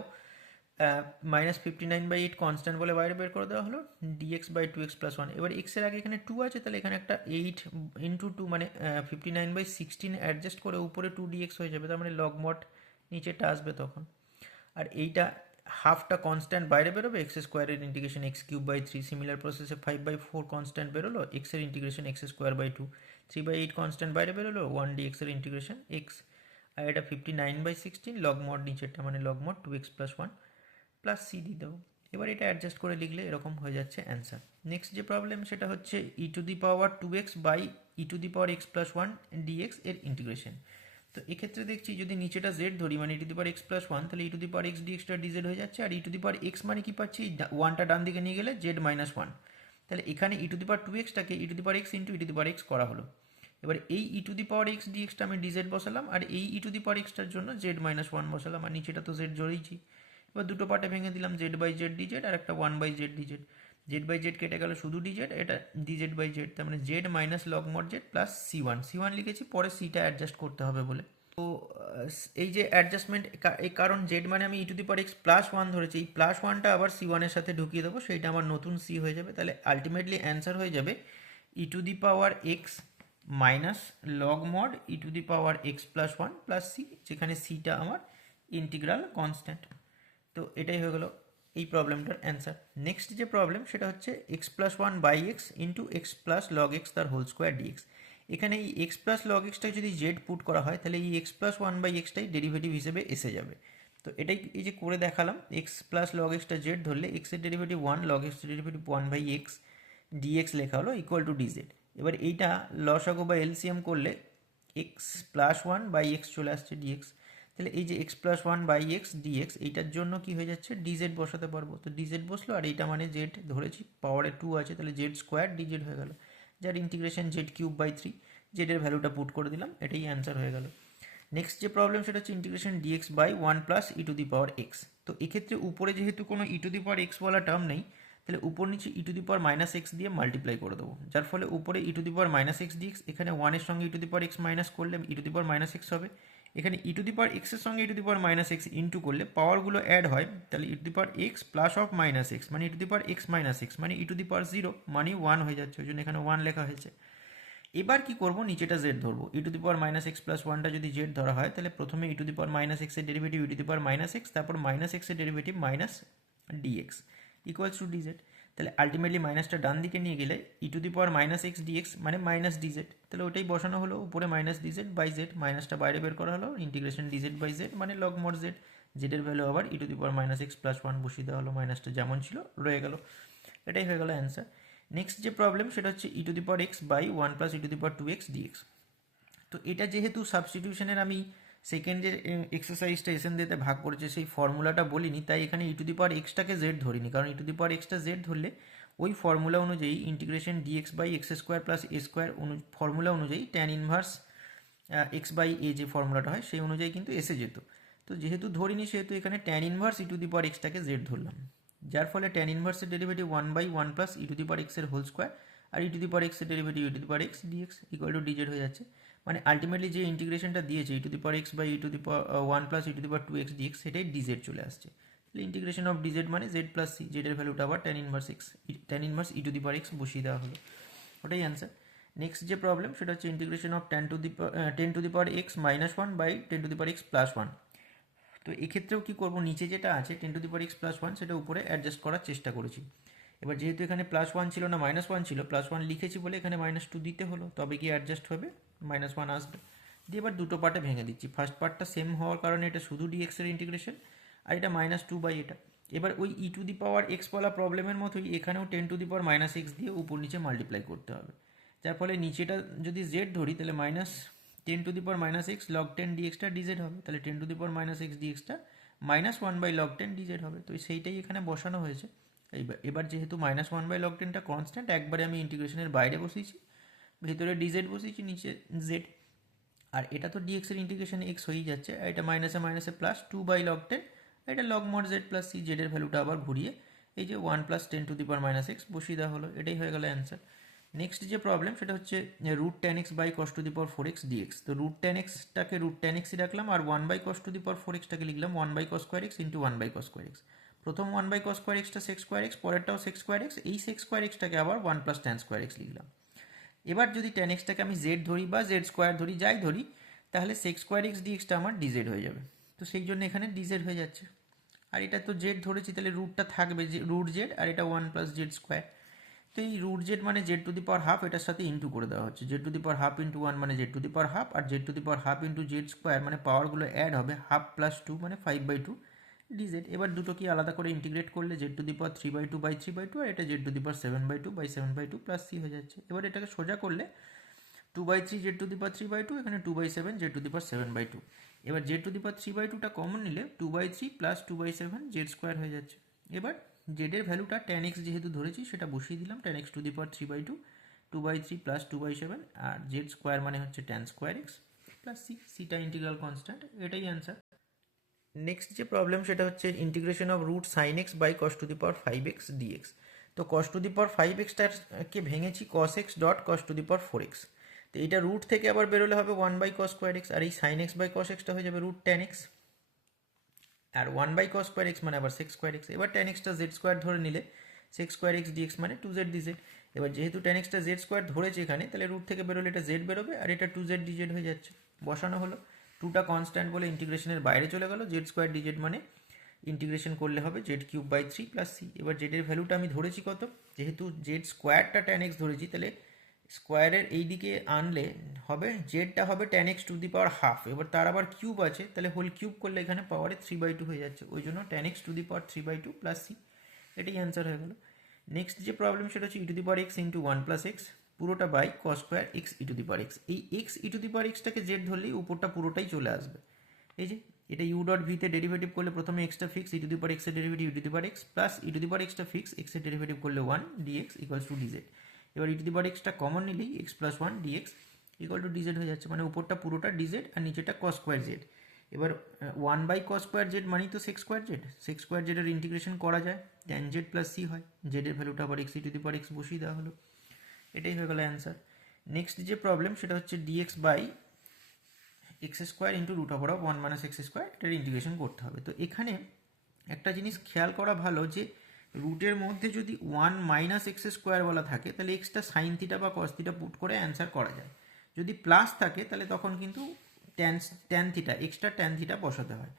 -59/8 কনস্ট্যান্ট বলে বাইরে বের করে দেওয়া হলো, dx by 2x plus one. এবার এক্সের আগে এখানে 2 আছে, তাহলে এখানে একটা 8 ইন্টু 2 মানে 59/16 অ্যাডজাস্ট করে উপরে 2 ডিএক্স হয়ে যাবে, তার মানে লগ মড নিচেটা আসবে তখন। আর এইটা হাফটা কনস্ট্যান্ট বাইরে বেরোবে, এক্স স্কোয়ারের integration x cube by 3, similar প্রসেসে 5/4 কনস্ট্যান্ট বেরোলো, এক্সের integration x square by 2, 3/8 constant বাইরে বেরোলো, 1 ডিএক্সের ইন্টিগ্রেশন এক্স। আর এটা 59/16 লগ মড নিচেরটা মানে log mod 2x plus one plus c দিয়ে দেবো। এবার এটা অ্যাডজাস্ট করে লিখলে এরকম হয়ে যাচ্ছে অ্যান্সার। নেক্সট যে প্রবলেম সেটা হচ্ছে e to the power 2x by e to the power x plus one d x এর ইন্টিগ্রেশন। তো এক্ষেত্রে দেখছি যদি নিচেটা জেড ধরি মানে e to the power x plus one, তাহলে e to the power x ডিএক্সটা ডিজেড হয়ে যাচ্ছে, আর e to the power x মানে কি পাচ্ছি, ওয়ানটা ডান দিকে নিয়ে গেলে জেড মাইনাস ওয়ান। তাহলে এখানে ই টু দি পাওয়ার 2x-টাকে e to the power x into e to the power x করা হলো। এবার এই ই টু দি পাওয়ার এক্স ডিএক্সটা আমি ডিজেড বসালাম, আর এই ই টু দি পাওয়ার এক্সটার জন্য জেড মাইনাস ওয়ান বসালাম, আর নিচেটা তো জেড জড়িয়েছি। এবার দুটো পার্টে ভেঙে দিলাম, জেড বাই জেড ডিজেড আর একটা 1/z DZ. Z by Z কেটে গেল, শুধু ডিজেড, এটা ডিজেড বাই জেড, তার মানে z minus log mod z plus c one লিখেছি, পরে সিটা অ্যাডজাস্ট করতে হবে বলে। তো এই যে অ্যাডজাস্টমেন্ট, এই কারণ জেড মানে আমি e to the power x plus one ধরেছি, এই প্লাস ওয়ানটা আবার সি ওয়ানের সাথে ঢুকিয়ে দেবো, সেইটা আমার নতুন সি হয়ে যাবে। তাহলে আলটিমেটলি অ্যান্সার হয়ে যাবে e to the power x minus log mod e to the power x plus one plus c, যেখানে সিটা আমার ইন্টিগ্রাল কনস্ট্যান্ট। তো এটাই হয়ে গেল এই প্রবলেমটার অ্যান্সার। নেক্সট যে প্রবলেম সেটা হচ্ছে x plus one by x into x plus log x তার হোল স্কোয়ার ডিএক্স। এখানে এই এক্স প্লাস লগ এক্সটাই যদি জেড পুট করা হয় তাহলে এই এক্স প্লাস ওয়ান বাই এক্সটাই ডেরিভেটিভ হিসেবে এসে যাবে। তো এটাই এই যে করে দেখালাম, এক্স প্লাস লগ এক্সটা জেড ধরলে এক্সের ডেরিভেটিভ ওয়ান, লগ এক্সের ডেরিভেটিভ 1/x ডিএক্স লেখা হলো ইকুয়াল টু ডিজেড। এবার এইটা লসাগু বা এলসিএম করলে x plus one by x চলে আসছে ডিএক্স। তাহলে এই যে x plus one by x dx, এইটার জন্য কি হয়ে যাচ্ছে, ডিজেড বসাতে পারবো। তো ডিজেড বসলো, আর এইটা মানে জেড ধরেছি, পাওয়ারে 2 আছে, তাহলে জেড স্কোয়ার ডিজেড হয়ে গেল, যার ইন্টিগ্রেশন জেড কিউব বাই 3, জেডের ভ্যালুটা পুট করে দিলাম, এটাই অ্যান্সার হয়ে গেল। নেক্সট যে প্রবলেম সেটা হচ্ছে integration dx by 1 plus e to the power x. তো এক্ষেত্রে উপরে যেহেতু কোনো e to the power x বলা টার্ম নেই, তাহলে উপর নিচে e to the power minus x দিয়ে মাল্টিপ্লাই করে দেবো, যার ফলে উপরে e to the power minus x d x, এখানে ওয়ানের সঙ্গে e to the power x minus করলে e to the power minus x হবে, এখানে ই টু দি পাওয়ার এক্সের সঙ্গে e to the power minus x into করলে পাওয়ারগুলো অ্যাড হয়, তাহলে e to the power x plus of minus x মানে e to the power x minus x মানে e to the power zero মানে 1 হয়ে যাচ্ছে, ওই জন্য এখানে 1 লেখা হয়েছে। এবার কি করব, নিচেটা জেড ধরবো। E to the power minus x plus ওয়ানটা যদি জেড ধরা হয় তাহলে প্রথমে e to the power minus এক্সের derivative e to the power minus x, তারপর মাইনাস এক্সের derivative minus dx equals to dz. তাহলে আলটিমেটলি মাইনাসটা ডান দিকে নিয়ে গেলে e to the power minus x dx মানে মাইনাস ডিজেড, তাহলে ওটাই বসানো হলো, উপরে মাইনাস ডিজেড বাই জেড, মাইনাসটা বাইরে বের করা হলো, ইন্টিগ্রেশন ডিজেড বাই জেড মানে লগ মড জেড, জেডের ভ্যালু আবার e to the power minus x plus one বসিয়ে দেওয়া হলো, মাইনাসটা যেমন ছিল রয়ে গেল। এটাই হয়ে গেল অ্যান্সার। নেক্সট যে প্রবলেম সেটা হচ্ছে e to the power x by one plus e to the power two x dx. তো এটা যেহেতু সাবস্টিটিউশনের আমি সেকেন্ডের এক্সারসাইজটা এসএন দিতে ভাগ করেছে সেই ফর্মুলাটা বলিনি, তাই এখানে ই টু দি পাওয়ার এক্সটাকে জেড ধরিনি, কারণ ই টু দি পাওয়ার এক্সটা জেড ধরলে ওই ফর্মুলা অনুযায়ী integration dx by x square plus a square formula অনুযায়ী tan inverse x by a যে ফর্মুলাটা হয় সেই অনুযায়ী কিন্তু এসে যেত। তো যেহেতু ধরিনি সেহেতু এখানে tan inverse e to the power এক্সটাকে জেড ধরলাম, যার ফলে ট্যান ইনভার্সের derivative one by one plus e to the power এক্সের হোল স্কোয়ার আর ই টু দি পাওয়ার এক্সের derivative e to the power x dx equal to dz হয়ে যাচ্ছে। মানে আলটিমেটলি যে ইন্টিগ্রেশনটা দিয়েছে e to the power x by e to the power one plus e to the power two x dx সেটাই DZ চলে আসছে। তাহলে ইন্টিগ্রেশন অফ ডিজেড মানে জেড প্লাস সি, জেডের ভ্যালুটা আবার tan inverse x, tan inverse e to the power x বসিয়ে দেওয়া হলো, ওটাই অ্যান্সার। নেক্সট যে প্রবলেম সেটা হচ্ছে integration of ten to the power x minus one by ten to the power x plus one. তো এক্ষেত্রেও কী করবো, নিচে যেটা আছে ten to the power x plus one সেটা উপরে অ্যাডজাস্ট করার চেষ্টা করেছি। এবার যেহেতু এখানে প্লাস ওয়ান ছিল না মাইনাস ওয়ান ছিল, প্লাস ওয়ান লিখেছি বলে এখানে মাইনাস টু দিতে হলো, তবে কি অ্যাডজাস্ট হবে, মাইনাস ওয়ান আসবে। দিয়ে এবার দুটো পার্টে ভেঙে দিচ্ছি, ফার্স্ট পার্টটা সেম হওয়ার কারণে এটা শুধু ডিএক্সের ইন্টিগ্রেশন, আর এটা মাইনাস টু বাই এটা। এবার ওই ই টু দি পাওয়ার এক্স বলা প্রবলেমের মতোই এখানেও ten to the power minus x দিয়ে উপর নিচে মাল্টিপ্লাই করতে হবে, যার ফলে নিচেটা যদি জেড ধরি তাহলে minus ten to the power minus x log ten ডিএক্সটা ডিজেড হবে, তাহলে ten to the power minus x ডিএক্সটা minus one by log ten dz হবে। তো সেইটাই এখানে বসানো হয়েছে। এবার যেহেতু মাইনাস ওয়ান বাই লগ টেনটা কনস্ট্যান্ট, একবারে আমি ইন্টিগ্রেশনের বাইরে বসিয়েছি, ভেতরে ডিজেড বসিয়েছি, নিচে জেড, আর এটা তো ডিএক্সের ইন্টিগ্রেশন এক্স হয়েই যাচ্ছে, আর এটা মাইনাসে মাইনাসে plus two by log ten, এটা log mod z plus c, জেডের ভ্যালুটা আবার ঘুরিয়ে এই যে one plus ten to the power minus x বসিয়ে দেওয়া হলো, এটাই হয়ে গেল অ্যান্সার। নেক্সট যে প্রবলেম সেটা হচ্ছে root tan x by cos to the power four x dx. তো রুট টেন এক্সটাকে রুট টেন এক্সই রাখলাম, আর one by cos to the power four এক্সটাকে লিখলাম one by cos square x into one by cos square x. প্রথম one by cos square এক্সটা sec square x, পরেরটাও সেক্স স্কোয়ার এক্স, এই সেক্স স্কোয়ার এক্সটাকে আবার one plus tan square x লিখলাম। এবার যদি ট্যান এক্সটাকে আমি জেড ধরি বা জেড স্কোয়ার ধরি, যাই ধরি, তাহলে সেক্স স্কোয়ার এক্স ডিএক্সটা আমার ডিজেড হয়ে যাবে, তো সেই জন্য এখানে ডিজেড হয়ে যাচ্ছে। আর এটা তো জেড ধরেছি তাহলে রুটটা থাকবে রুট জেড, আর এটা ওয়ান প্লাস জেড স্কোয়ার। তো এই রুট জেড মানে z to the power half, এটার সাথে ইন্টু করে দেওয়া হচ্ছে, z to the power half into one মানে z to the power half, আর z to the power half into z square মানে পাওয়ারগুলো অ্যাড হবে, হাফ প্লাস টু মানে ফাইভ বাই টু ডিজেড। এবার দুটো কি আলাদা করে ইন্টিগ্রেট করলে z to the power three by two by three by two, আর এটা z to the power seven by two by seven by two plus c হয়ে যাচ্ছে। এবার এটাকে সোজা করলে two by three z to the power three by two, এখানে two by seven z to the power seven by two. এবার z to the power three by টুটা common নিলে two by three plus two by seven z square হয়ে যাচ্ছে। এবার জেডের ভ্যালুটা tan x যেহেতু ধরেছি সেটা বসিয়ে দিলাম, tan x to the power three by two, two by three plus two by seven, আর জেড স্কোয়ার মানে হচ্ছে tan square x plus c, সিটা ইন্টিগ্রাল কনস্ট্যান্ট, এটাই অ্যান্সার। নেক্সট যে প্রবলেম সেটা হচ্ছে integration of root sine x by cos to the power five x dx. তো cos to the power five এক্সটাকে ভেঙেছি cos x dot cos to the power four x. তো এটা root থেকে আবার বেরোলে হবে one by cos square x, আর এই সাইন এক্স বাই কস এক্সটা হয়ে যাবে রুট টেন এক্স, আর one by cos square x মানে আবার সেক্স স্কোয়ার এক্স। এবার টেন এক্সটা জেড স্কোয়ার ধরে নিলে সেক্স স্কোয়ার এক্স ডিএক্স মানে টু জেড ডিজেড। এবার যেহেতু টেন এক্সটা জেড স্কোয়ার ধরেছে এখানে, তাহলে রুট থেকে বেরোলে এটা জেড বেরোবে, আর এটা টু জেড ডিজেড হয়ে যাচ্ছে, বসানো হলো। টুটা কনস্ট্যান্ট বলে ইন্টিগ্রেশনের বাইরে চলে গেল, জেড স্কোয়ার ডিজেড মানে ইন্টিগ্রেশন করলে হবে z cube by three plus c. এবার জেডের ভ্যালুটা আমি ধরেছি কত, যেহেতু জেড স্কোয়ারটা টেন এক্স ধরেছি, তাহলে স্কোয়ারের এই দিকে আনলে হবে জেডটা হবে ten x to the power half, এবার তার আবার কিউব আছে, তাহলে হোল কিউব করলে এখানে পাওয়ারে থ্রি বাই টু হয়ে যাচ্ছে, ওই জন্য tan x to the power three by two plus c, এটাই অ্যান্সার হয়ে গেল। নেক্সট যে প্রবলেম সেটা হচ্ছে e to the power x into one plus x, পুরোটা by cos square x e to the power x. এই x e to the power এক্সটাকে z ধরলেই উপরটা পুরোটাই চলে আসবে। এই যে এটা ইউ ডট ভিতে ডেরিভেটিভ করলে প্রথমে এক্সটা fix, e to the power এক্সের derivative e to the power x plus e to the power এক্সটা ফিক্স, এক্সের ডেরিভেটিভ করলে one dx equals to dz. এবার ই টু দি পাওয়ার এক্সটা কমন নিলেই x plus one dx equal to dz হয়ে যাচ্ছে, মানে উপরটা পুরোটা ডিজেড আর নিচেটা কস স্কোয়ার জেড। এবার one by cos square z মানেই তো sec square z, sex square জেডের integration করা যায়, ট্যান জেড প্লাস সি হয়, জেডের ভ্যালুটা আবার x e to the power x বসিয়ে দেওয়া হলো, এটাই হয়ে গেল অ্যান্সার। নেক্সট যে প্রবলেম সেটা হচ্ছে dx by x square into root over of one minus x square, এটার ইন্টিগ্রেশন করতে হবে। তো এখানে একটা জিনিস খেয়াল করা ভালো যে রুটের মধ্যে যদি 1 মাইনাস এক্স স্কোয়ার বলা থাকে তাহলে এক্সটা সাইন থিটা বা কস থিটা পুট করে অ্যান্সার করা যায়। যদি প্লাস থাকে তাহলে তখন কিন্তু tan theta extra tan theta বসাতে হয়।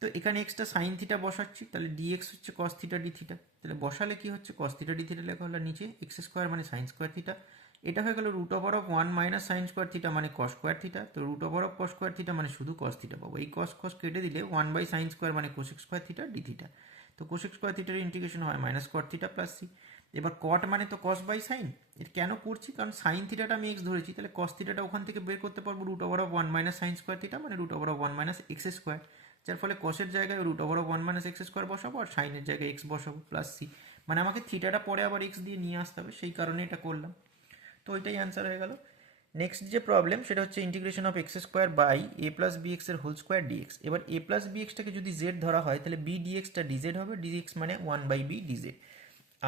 তো এখানে এক্সট্রা সাইন থিটা বসাচ্ছি, তাহলে ডিএক্স হচ্ছে কস থিটা ডি থিটা। তাহলে বসালে কি হচ্ছে, কস থিটা ডি থিটা লেখা হলো নিচে এক্স স্কোয়ার মানে সাইন স্কোয়ার থিটা। এটা হয়ে গেল root over of 1 minus sine square theta মানে কস স্কোয়ার থিটা। তো root over of cos square theta মানে শুধু কস থিটা পাবো। এই কস কস কেটে দিলে 1 বাই সাইন স্কোয়ার মানে cosec square theta d theta. তো কোসেক স্কোয়ার থিটার ইন্টিগ্রেশন হয় minus cot theta plus c. এবার কট মানে তো কস বাই সাইন। এটা কেন করছি, কারণ সাইন থিটাটা আমি এক্স ধরেছি, তাহলে কস থিটাটা ওখান থেকে বের করতে পারবো root over of 1 minus sine square theta মানে root over of 1 minus x square. যার ফলে কসের জায়গায় root over of 1 minus x square বসাবো আর সাইনের জায়গায় এক্স বসাবো প্লাস সি। মানে আমাকে থিটাটা পরে আবার এক্স দিয়ে নিয়ে আসতে হবে, সেই কারণে এটা করলাম। তো ওইটাই অ্যান্সার হয়ে গেল। নেক্সট যে প্রবলেম সেটা হচ্ছে integration of x square by a plus b x এর হোল স্কোয়ার ডিএক্স। এবার এ প্লাস বি এক্সটাকে যদি জেড ধরা হয় তাহলে বি ডিএক্সটা ডিজেড হবে, ডিএক্স মানে 1 বাই বি ডিজেড।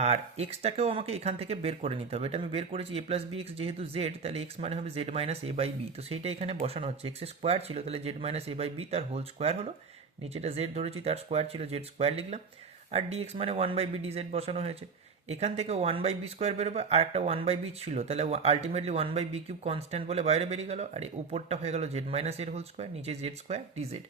আর এক্সটাকেও আমাকে এখান থেকে বের করে নিতে হবে। এটা আমি বের করেছি এ প্লাস বি এক্স যেহেতু জেড, তাহলে এক্স মানে হবে z minus a by b. তো সেইটা এখানে বসানো হচ্ছে, এক্স স্কোয়ার ছিল তাহলে z minus a by b তার হোল স্কোয়ার হলো, নিচেটা জেড ধরেছি তার স্কোয়ার ছিল জেড স্কোয়ার লিখলাম। আর ডিএক্স মানে 1 বাই বি ডিজেড বসানো হয়েছে। এখান থেকে 1 বাই বি স্কোয়ার বেরোবে, আর একটা 1 বাই বি ছিল, তাহলে ultimately 1 by b cube constant বলে বাইরে বেরিয়ে গেল। আর এই উপরটা হয়ে গেল জেড মাইনাস এর হোল স্কোয়ার, নিচে জেড স্কোয়ার ডিজেড।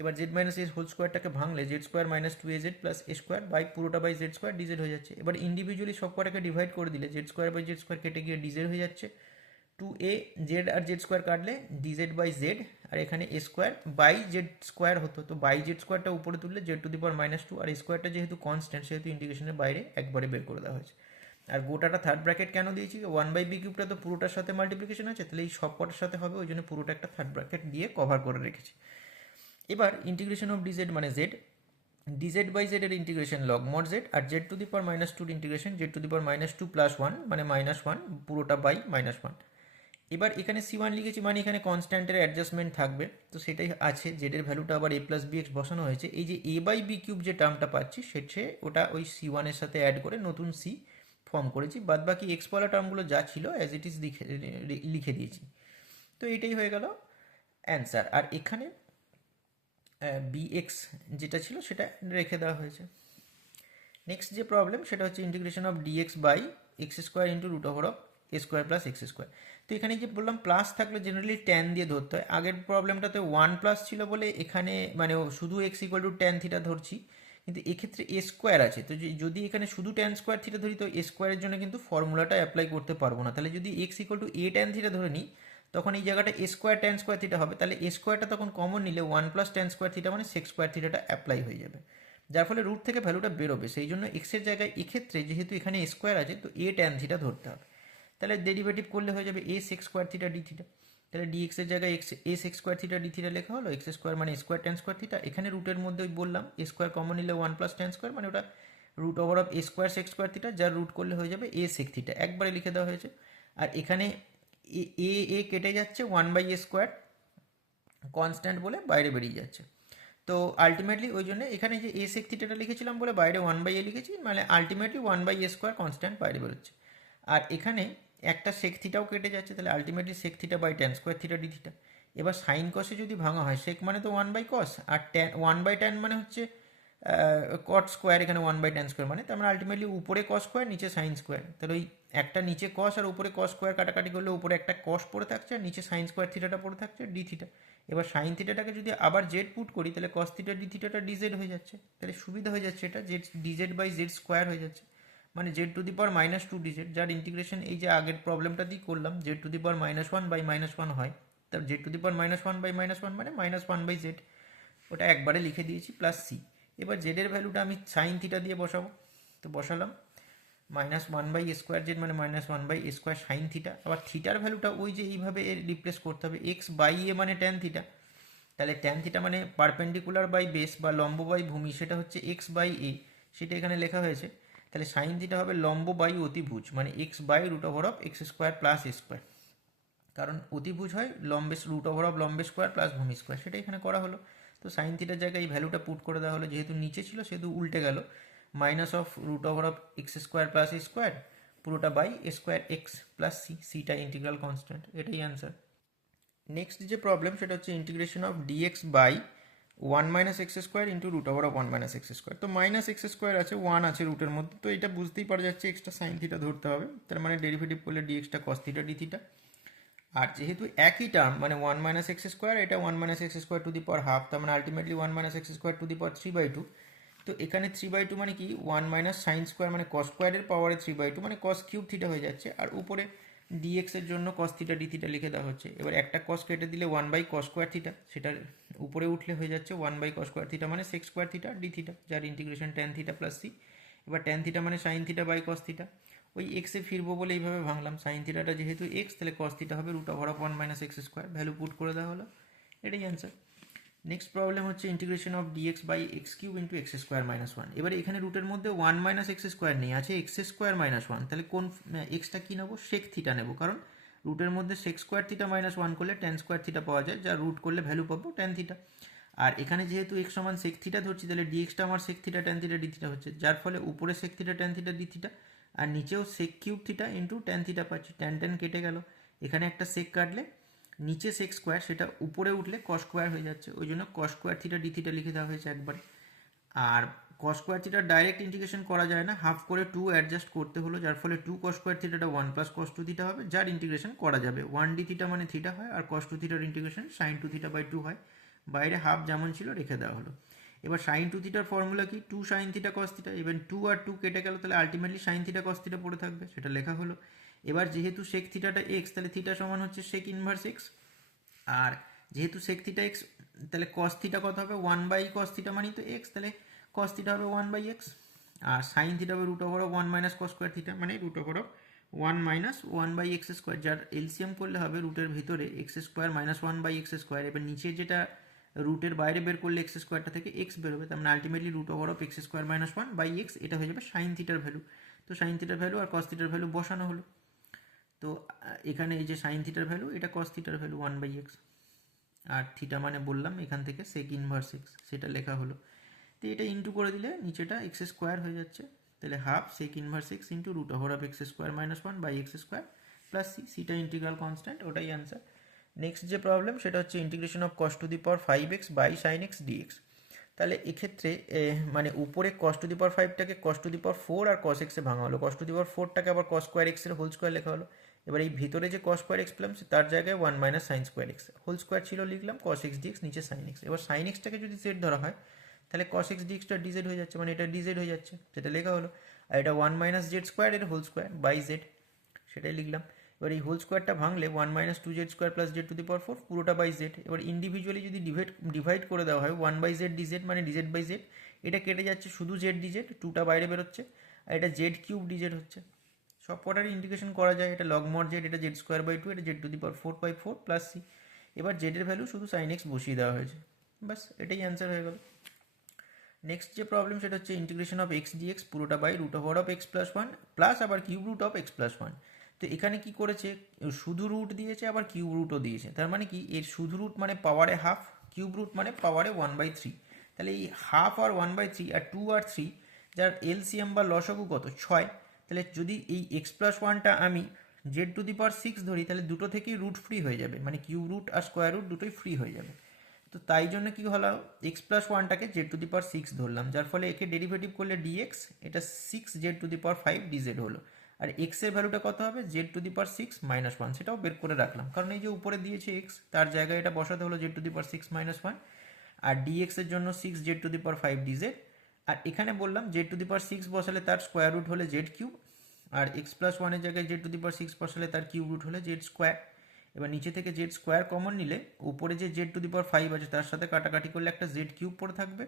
এবার জেড মাইনাস এর হোল স্কোয়ারটাকে ভাঙলে z square minus 2az plus a square by পুরোটা বাই জেড স্কোয়ার ডিজেড হয়ে যাচ্ছে। এবার ইন্ডিভিজুয়ালি সব কটাকে ডিভাইড করে দিলে z square by z square কেটে গিয়ে ডিজেড হয়ে যাচ্ছে। 2a জেড আর জেড স্কোয়ার কাটলে ডিজেড বাই জেড, আর এখানে এ স্কোয়ার বাই জেড স্কোয়ার হতো, তো বাই জেড স্কোয়ারটা উপরে তুললে Z to the power minus 2, আর স্কোয়ারটা যেহেতু কনস্ট্যান্ট সেহেতু ইন্টিগ্রেশনের বাইরে একবারে বের করে দেওয়া হয়েছে। আর গোটাটা থার্ড ব্র্যাকেট কেন দিয়েছি, 1 বাই বি কিউবটা তো পুরোটার সাথে মাল্টিপ্লিকেশন আছে, তাহলে এই সব কটার সাথে হবে, ওই জন্য পুরোটা একটা থার্ড ব্র্যাকেট দিয়ে কভার করে রেখেছি। এবার ইন্টিগ্রেশন অফ ডিজেড মানে জেড, ডিজেড বাই জেড এর ইন্টিগ্রেশন লগ মড জেড, আর z to the power minus 2 integration z to the power minus 2 plus 1 মানে মাইনাস 1 পুরোটা বাই মাইনাস 1। এবার এখানে সি1 লিখেছি মানে এখানে কনস্ট্যান্টের অ্যাডজাস্টমেন্ট থাকবে, তো সেটাই আছে। জেডের ভ্যালুটা আবার এ প্লাস বি এক্স বসানো হয়েছে। এই যে এ বাই বি কিউব যে টার্মটা পাচ্ছি সেটা ওটা ওই সি1 এর সাথে অ্যাড করে নতুন সি ফর্ম করেছি, বাদ বাকি এক্স বলা টার্মগুলো যা ছিল অ্যাজ ইট ইজ লিখে দিয়েছি। তো এইটাই হয়ে গেল অ্যান্সার। আর এখানে bx যেটা ছিল সেটা রেখে দেওয়া হয়েছে। নেক্সট যে প্রবলেম সেটা হচ্ছে integration of dx by x square into root over of a square plus x square. তো এখানে যে বললাম প্লাস থাকলে জেনারেলি ট্যান দিয়ে ধরতে হয়। আগের প্রবলেমটাতে 1 প্লাস ছিল বলে এখানে মানে শুধু x equal to tan theta ধরছি, কিন্তু এক্ষেত্রে এ স্কোয়ার আছে, তো যদি এখানে শুধু ট্যান স্কোয়ার থিটা ধরি তো এ স্কোয়ারের জন্য কিন্তু ফর্মুলাটা অ্যাপ্লাই করতে পারবো না। তাহলে যদি x equal to A tan theta ধরে নিই তখন এই জায়গাটা এ স্কোয়ার ট্যান স্কোয়ার থিটা হবে, তাহলে এ স্কোয়ারটা তখন কমন নিলে 1 প্লাস ট্যান স্কোয়ার থিটা মানে সেক স্কোয়ার থিটাটা অ্যাপ্লাই হয়ে যাবে, যার ফলে রুট থেকে ভ্যালুটা বেরোবে। সেই জন্য এক্সের জায়গায় এক্ষেত্রে যেহেতু এখানে এ স্কোয়ার আছে তো এ ট্যান থিটা ধরতে হবে। তাহলে ডেরিভেটিভ করলে হয়ে যাবে a sec square theta d theta. তাহলে ডিএক্স এর জায়গায় x a sec square theta d theta লেখা হলো, এক্স স্কোয়ার মানে স্কোয়ার ট্যান স্কোয়ার থিটা। এখানে রুটের মধ্যে ওই বললাম এ স্কোয়ার কমন নিলে 1 প্লাস ট্যান স্কোয়ার মানে ওটা root over of a square sec square theta, যার রুট করলে হয়ে যাবে এ সেক থিটা, একবারে লিখে দেওয়া হয়েছে। আর এখানে এ এ কেটে যাচ্ছে, 1 বাই এ স্কোয়ার কনস্ট্যান্ট বলে বাইরে বেরিয়ে যাচ্ছে। তো আলটিমেটলি ওই জন্য এখানে যে এ সেক থিটাটা লিখেছিলাম বলে বাইরে 1 বাই এ লিখেছি, মানে ultimately 1 by a square constant বাইরে বেরোচ্ছে। আর এখানে একটা সেক থিটাও কেটে যাচ্ছে, তাহলে ultimately sec theta by tan square theta d theta. এবার সাইন কসে যদি ভাঙা হয়, সেক মানে তো 1 বাই কস, আর ট্যান 1 বাই ট্যান মানে হচ্ছে কট স্কোয়ার, এখানে 1 বাই ট্যান স্কোয়ার মানে তার মানে আলটিমেটলি উপরে কস স্কোয়ার নিচে সাইন স্কোয়ার। তাহলে ওই একটা নিচে কস আর উপরে কস স্কোয়ার কাটাকাটি করলে উপরে একটা কস পড়ে থাকছে আর নিচে সাইন স্কোয়ার থিটাটা পড়ে থাকছে ডি থিটা। এবার সাইন থিটাটাকে যদি আবার জেড পুট করি তাহলে কস থিটা ডি থিটাটা ডিজেড হয়ে যাচ্ছে, তাহলে সুবিধা হয়ে যাচ্ছে এটা z dz by z square হয়ে যাচ্ছে, মানে z to the power minus 2 dz, যার ইন্টিগ্রেশন এই যে আগের প্রবলেমটা দিয়ে করলাম z to the power minus 1 by minus 1 হয়, তার z to the power minus 1 by minus 1 মানে মাইনাস 1 বাই জেড, ওটা একবারে লিখে দিয়েছি প্লাস সি। এবার জেডের ভ্যালুটা আমি সাইন থিটা দিয়ে বসাবো, তো বসালাম minus 1 by a square z মানে minus 1 by a square sine theta. আবার থিটার ভ্যালুটা ওই যে এইভাবে রিপ্লেস করতে হবে, এক্স বাই এ মানে ট্যান থিটা, তাহলে ট্যান থিটা মানে পারপেন্ডিকুলার বাই বেস বা লম্ব বাই ভূমি, সেটা হচ্ছে এক্স বাই এ, সেটা এখানে লেখা হয়েছে। তাহলে সাইন থিটা হবে লম্ব বাই অতিভুজ মানে x by root over of x square plus a square, কারণ অতিভুজ হয় লম্বে রুট ওভার অফ লম্বে স্কোয়ার প্লাস ভূমি স্কোয়ার, সেটা এখানে করা হলো। তো সাইন থিটার জায়গায় এই ভ্যালুটা পুট করে দেওয়া হলো, যেহেতু নিচে ছিল সেহেতু উল্টে গেল, minus of root over of x square plus a square পুরোটা by a square x plus c, সিটা ইন্টিগ্রাল কনস্ট্যান্ট, এটাই অ্যান্সার। নেক্সট যে প্রবলেম সেটা হচ্ছে integration of dx by one minus x square into root over of one minus x square. তো minus x square আছে, one আছে রুটের মধ্যে, তো এটা বুঝতেই পারা যাচ্ছে এক্সটা সাইন থিটা ধরতে হবে, তার মানে ডেরিভেটিভ করলে ডিএক্সটা কস থিটা ডি থিটা। আর যেহেতু একই টার্ম মানে ওয়ান মাইনাস এক্স স্কোয়ার, এটা one minus x square to the power half, তার মানে ultimately one minus x square to the power three by two. তো এখানে থ্রি বাই টু মানে কি, ওয়ান মাইনাস সাইন স্কোয়ার মানে কস স্কোয়ারের পাওয়ারে থ্রি বাই টু মানে কস কিউব থিটা হয়ে যাচ্ছে, আর উপরে ডিএক্স এর জন্য কস থিটা ডি থিটা লিখে দেওয়া হচ্ছে। এবার একটা কস কেটে দিলে one by cos square theta, সেটার উপরে উঠলে হয়ে যাচ্ছে one by cos square theta মানে sec square theta d theta, যার integration tan theta plus c. এবার ট্যান থিটা মানে sine theta by cos theta, ওই এক্সে ফিরবো বলে এইভাবে ভাঙলাম, সাইন থিটাটা যেহেতু এক্স তাহলে কস থিটা হবে root over of one minus x square, value put করে দেওয়া হলো, এটাই অ্যান্সার। নেক্সট প্রবলেম হচ্ছে integration of dx by x cube into x square minus one. এবারে এখানে রুটের মধ্যে ওয়ান মাইনাস এক্স স্কোয়ার নেই, আছে এক্স স্কোয়ার মাইনাস ওয়ান, তাহলে কোন এক্সটা কী নেবো, সেক থিটা নেবো, কারণ রুটের মধ্যে sec square theta minus one করলে ট্যান স্কোয়ার থিটা পাওয়া যায়, যা রুট করলে ভ্যালু পাবো ট্যান থিটা। আর এখানে যেহেতু এক্স সমান সেক থিটা ধরছি, তাহলে ডিএক্সটা আমার sec theta tan theta d theta হচ্ছে, যার ফলে উপরে sec theta tan theta d theta, আর নিচেও sec cube theta into tan theta পাচ্ছি, ট্যান ট্যান কেটে গেল, এখানে একটা সেক কাটলে নিচে সেক স্কোয়ার, সেটা উপরে উঠলে কস স্কোয়ার হয়ে যাচ্ছে, ওই জন্য cos square theta d theta লিখে দেওয়া হয়েছে একবারে। আর cos square theta direct integration করা যায় না, হাফ করে টু অ্যাডজাস্ট করতে হলো, যার ফলে টু কস স্কোয়ার থিটাটা one plus cos two theta হবে, যার ইন্টিগ্রেশন করা যাবে, ওয়ান ডি থিটা মানে থিটা হয়, আর কস টু থিটার integration sine two theta by two হয়, বাইরে হাফ যেমন ছিল রেখে দেওয়া হলো। এবার সাইন টু থিটার ফর্মুলা কি, two sine theta cos theta, এবার টু আর টু কেটে গেল, তাহলে ultimately sine theta cos theta পড়ে থাকবে, সেটা লেখা হলো। এবার যেহেতু সেক থিটাটা এক্স, তাহলে থিটা সমান হচ্ছে সেক ইনভার্স এক্স, আর যেহেতু সেক থিটা এক্স, তাহলে কস থিটা কত হবে, ওয়ান বাই কস থিটা মানে তো এক্স, তাহলে কস থিটা হবে ওয়ান বাই এক্স, আর সাইন থিটা হবে root over of one minus cos square theta মানে root over of one minus one by x square, যার এলসিএম করলে হবে রুটের ভিতরে x square minus one by x square, এবার নিচে যেটা রুটের বাইরে বের করলে এক্স স্কোয়ারটা থেকে এক্স বেরোবে, তার মানে ultimately root over of x square minus one by x, এটা হয়ে যাবে সাইন থিটার ভ্যালু। তো সাইন থিটার ভ্যালু আর কস থিটার ভ্যালু বসানো হলো, তো এখানে এই যে সাইন থিটার ভ্যালু, এটা কস থিটার ভ্যালু ওয়ান বাই এক্স, আর থিটা মানে বললাম এখান থেকে সেক ইনভার্স এক্স, সেটা লেখা হলো। তো এটা ইন্টু করে দিলে নিচেটা এক্স স্কোয়ার হয়ে যাচ্ছে, তাহলে half sec inverse x into root over of x square minus one by x square plus c, সিটা ইন্টিগ্রাল কনস্ট্যান্ট, ওটাই অ্যান্সার। নেক্সট যে প্রবলেম সেটা হচ্ছে integration of cos to the power five x by sine x dx. তাহলে এক্ষেত্রে মানে উপরে cos to the power ফাইভটাকে cos to the power four আর কস এক্সে ভাঙা হলো, কস টু দি পাওয়ার ফোরটাকে আবার কস স্কোয়ার এক্সের হোল স্কোয়ার লেখা হলো। এবার এই ভিতরে যে কস স্কোয়ার এক্স পেলাম তার জায়গায় one minus sine square x whole square ছিল, লিখলাম কস এক্স ডিএক্স, নিচে সাইন এক্স। এবার সাইন এক্সটাকে যদি জেড ধরা হয়, তাহলে কস এক্স ডিএক্সটা ডিজেড হয়ে যাচ্ছে, মানে এটা ডিজেড হয়ে যাচ্ছে, সেটা লেখা হলো। আর এটা ওয়ান মাইনাস জেড স্কোয়ার এর হোল স্কোয়ার বাই জেড, সেটাই লিখলাম। এবার এই হোল স্কোয়ারটা ভাঙলে one minus two z square plus z to the power four, পুরোটা বাই জেড। এবার ইন্ডিভিজুয়ালি যদি ডিভাইড করে দেওয়া হয়, ওয়ান বাই জেড ডিজেড মানে ডিজেড বাই জেড, এটা কেটে যাচ্ছে, শুধু জেড ডিজেড, টুটা বাইরে বেরোচ্ছে, আর এটা জেড কিউব ডিজেড হচ্ছে। সব কটারই ইন্টিগ্রেশন করা যায়, এটা লগ মড জেড, এটা জেড স্কোয়ার বাই টু, এটা z to the power four by four plus c. এবার জেডের ভ্যালু শুধু সাইন এক্স বসিয়ে দেওয়া হয়েছে, বাস এটাই অ্যান্সার হয়ে গেল। নেক্সট যে প্রবলেম সেটা হচ্ছে ইন্টিগ্রেশন অফ এক্স ডিএক্স পুরোটা by root over of x plus one plus আবার cube root of x plus one. তো এখানে কি করেছে, শুধু রুট দিয়েছে আবার কিউব রুটও দিয়েছে, তার মানে কি এর শুধু রুট মানে পাওয়ারে হাফ, কিউব রুট মানে পাওয়ারে ওয়ান বাই থ্রি। তাহলে এই হাফ আর ওয়ান বাই থ্রি আর টু আর থ্রি, যার এলসিএম বা লসাগু কত, ছয়। তাহলে যদি এই এক্স প্লাস ওয়ানটা আমি z to the power six ধরি, তাহলে দুটো থেকেই রুট ফ্রি হয়ে যাবে, মানে কিউব রুট আর স্কোয়ার রুট দুটোই ফ্রি হয়ে যাবে। তো তাই জন্য কি হলো, এক্স প্লাস ওয়ানটাকে z to the power six ধরলাম, যার ফলে একে ডেরিভেটিভ করলে ডিএক্স, এটা six z to the power five dz হলো। আর এক্স এর ভ্যালুটা কত হবে, z to the power six minus one, সেটাও বের করে রাখলাম, কারণ এই যে উপরে দিয়েছে এক্স, তার জায়গায় এটা বসাতে হলো z to the power six minus one. আর ডিএক্স এর জন্য six z to the power five dz, আর এখানে বললাম z to the power six বসালে তার স্কোয়ার রুট হলে জেড কিউব, আর এক্স প্লাস ওয়ানের জায়গায় z to the power six বসালে তার কিউব রুট হলে জেড স্কোয়ার। এবার নিচে থেকে জেড স্কোয়ার কমন নিলে উপরে যে z to the power five আছে তার সাথে কাটাকাটি করলে একটা জেড কিউব পড়ে থাকবে,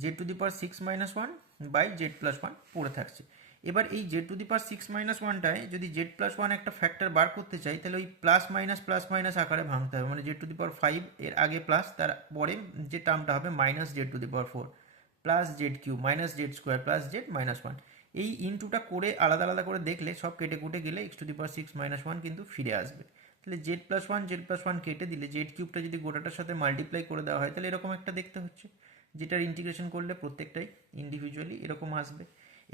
z to the power six minus one by z plus one পড়ে থাকছে। এবার এই z to the power six minus ওয়ানটায় যদি জেড প্লাস ওয়ান একটা ফ্যাক্টর বার করতে চাই, তাহলে ওই প্লাস মাইনাস আকারে ভাঙতে হবে, মানে z to the power five এর আগে প্লাস, তার পরে যে টার্মটা হবে minus Z to the power four plus Z cube minus z square plus Z minus one. এই ইনটুটা করে আলাদা আলাদা করে দেখলে সব কেটে কুটে গেলে x to the power six minus one কিন্তু ফিরে আসবে। তাহলে জেড প্লাস ওয়ান কেটে দিলে জেড কিউবটা যদি গোটাটার সাথে মাল্টিপ্লাই করে দেওয়া হয়, তাহলে এরকম একটা দেখতে হচ্ছে, যেটার ইন্টিগ্রেশন করলে প্রত্যেকটাই ইন্ডিভিজুয়ালি এরকম আসবে।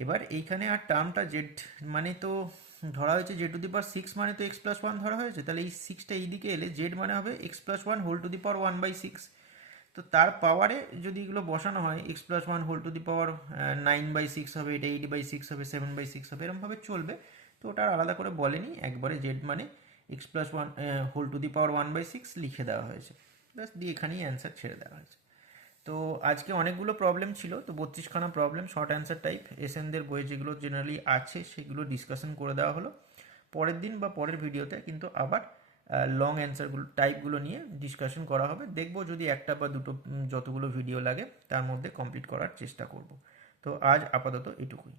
এবার এইখানে আর টার্মটা জেড মানে তো ধরা হয়েছে Z to the power six মানে তো এক্স প্লাস ওয়ান ধরা হয়েছে, তাহলে এই সিক্সটা এইদিকে এলে জেড মানে হবে x plus one whole to the power one by six. তো তো তার পাওয়ারে যদি এগুলো বসানো হয় x plus one whole to the power 9/6 হবে, এটা 8/6 হবে, 7/6 হবে, এরকমভাবে চলবে। তো ওটা আর আলাদা করে বলেনি, একবারে জেড মানে x plus one whole to the power 1/6 লিখে দেওয়া হয়েছে, ব্যাস দিয়ে এখানেই অ্যান্সার ছেড়ে দেওয়া হয়েছে। তো আজকে অনেকগুলো প্রবলেম ছিল, তো 32খানা প্রবলেম শর্ট অ্যান্সার টাইপ এসএনদের বইয়ে যেগুলো জেনারেলি আছে সেগুলো ডিসকাশন করে দেওয়া হলো। পরের দিন বা পরের ভিডিওতে কিন্তু আবার লং অ্যান্সারগুলো টাইপগুলো নিয়ে ডিসকাশন করা হবে। দেখবো যদি একটা বা দুটো যতগুলো ভিডিও লাগে তার মধ্যে কমপ্লিট করার চেষ্টা করব। তো আজ আপাতত এটুকুই।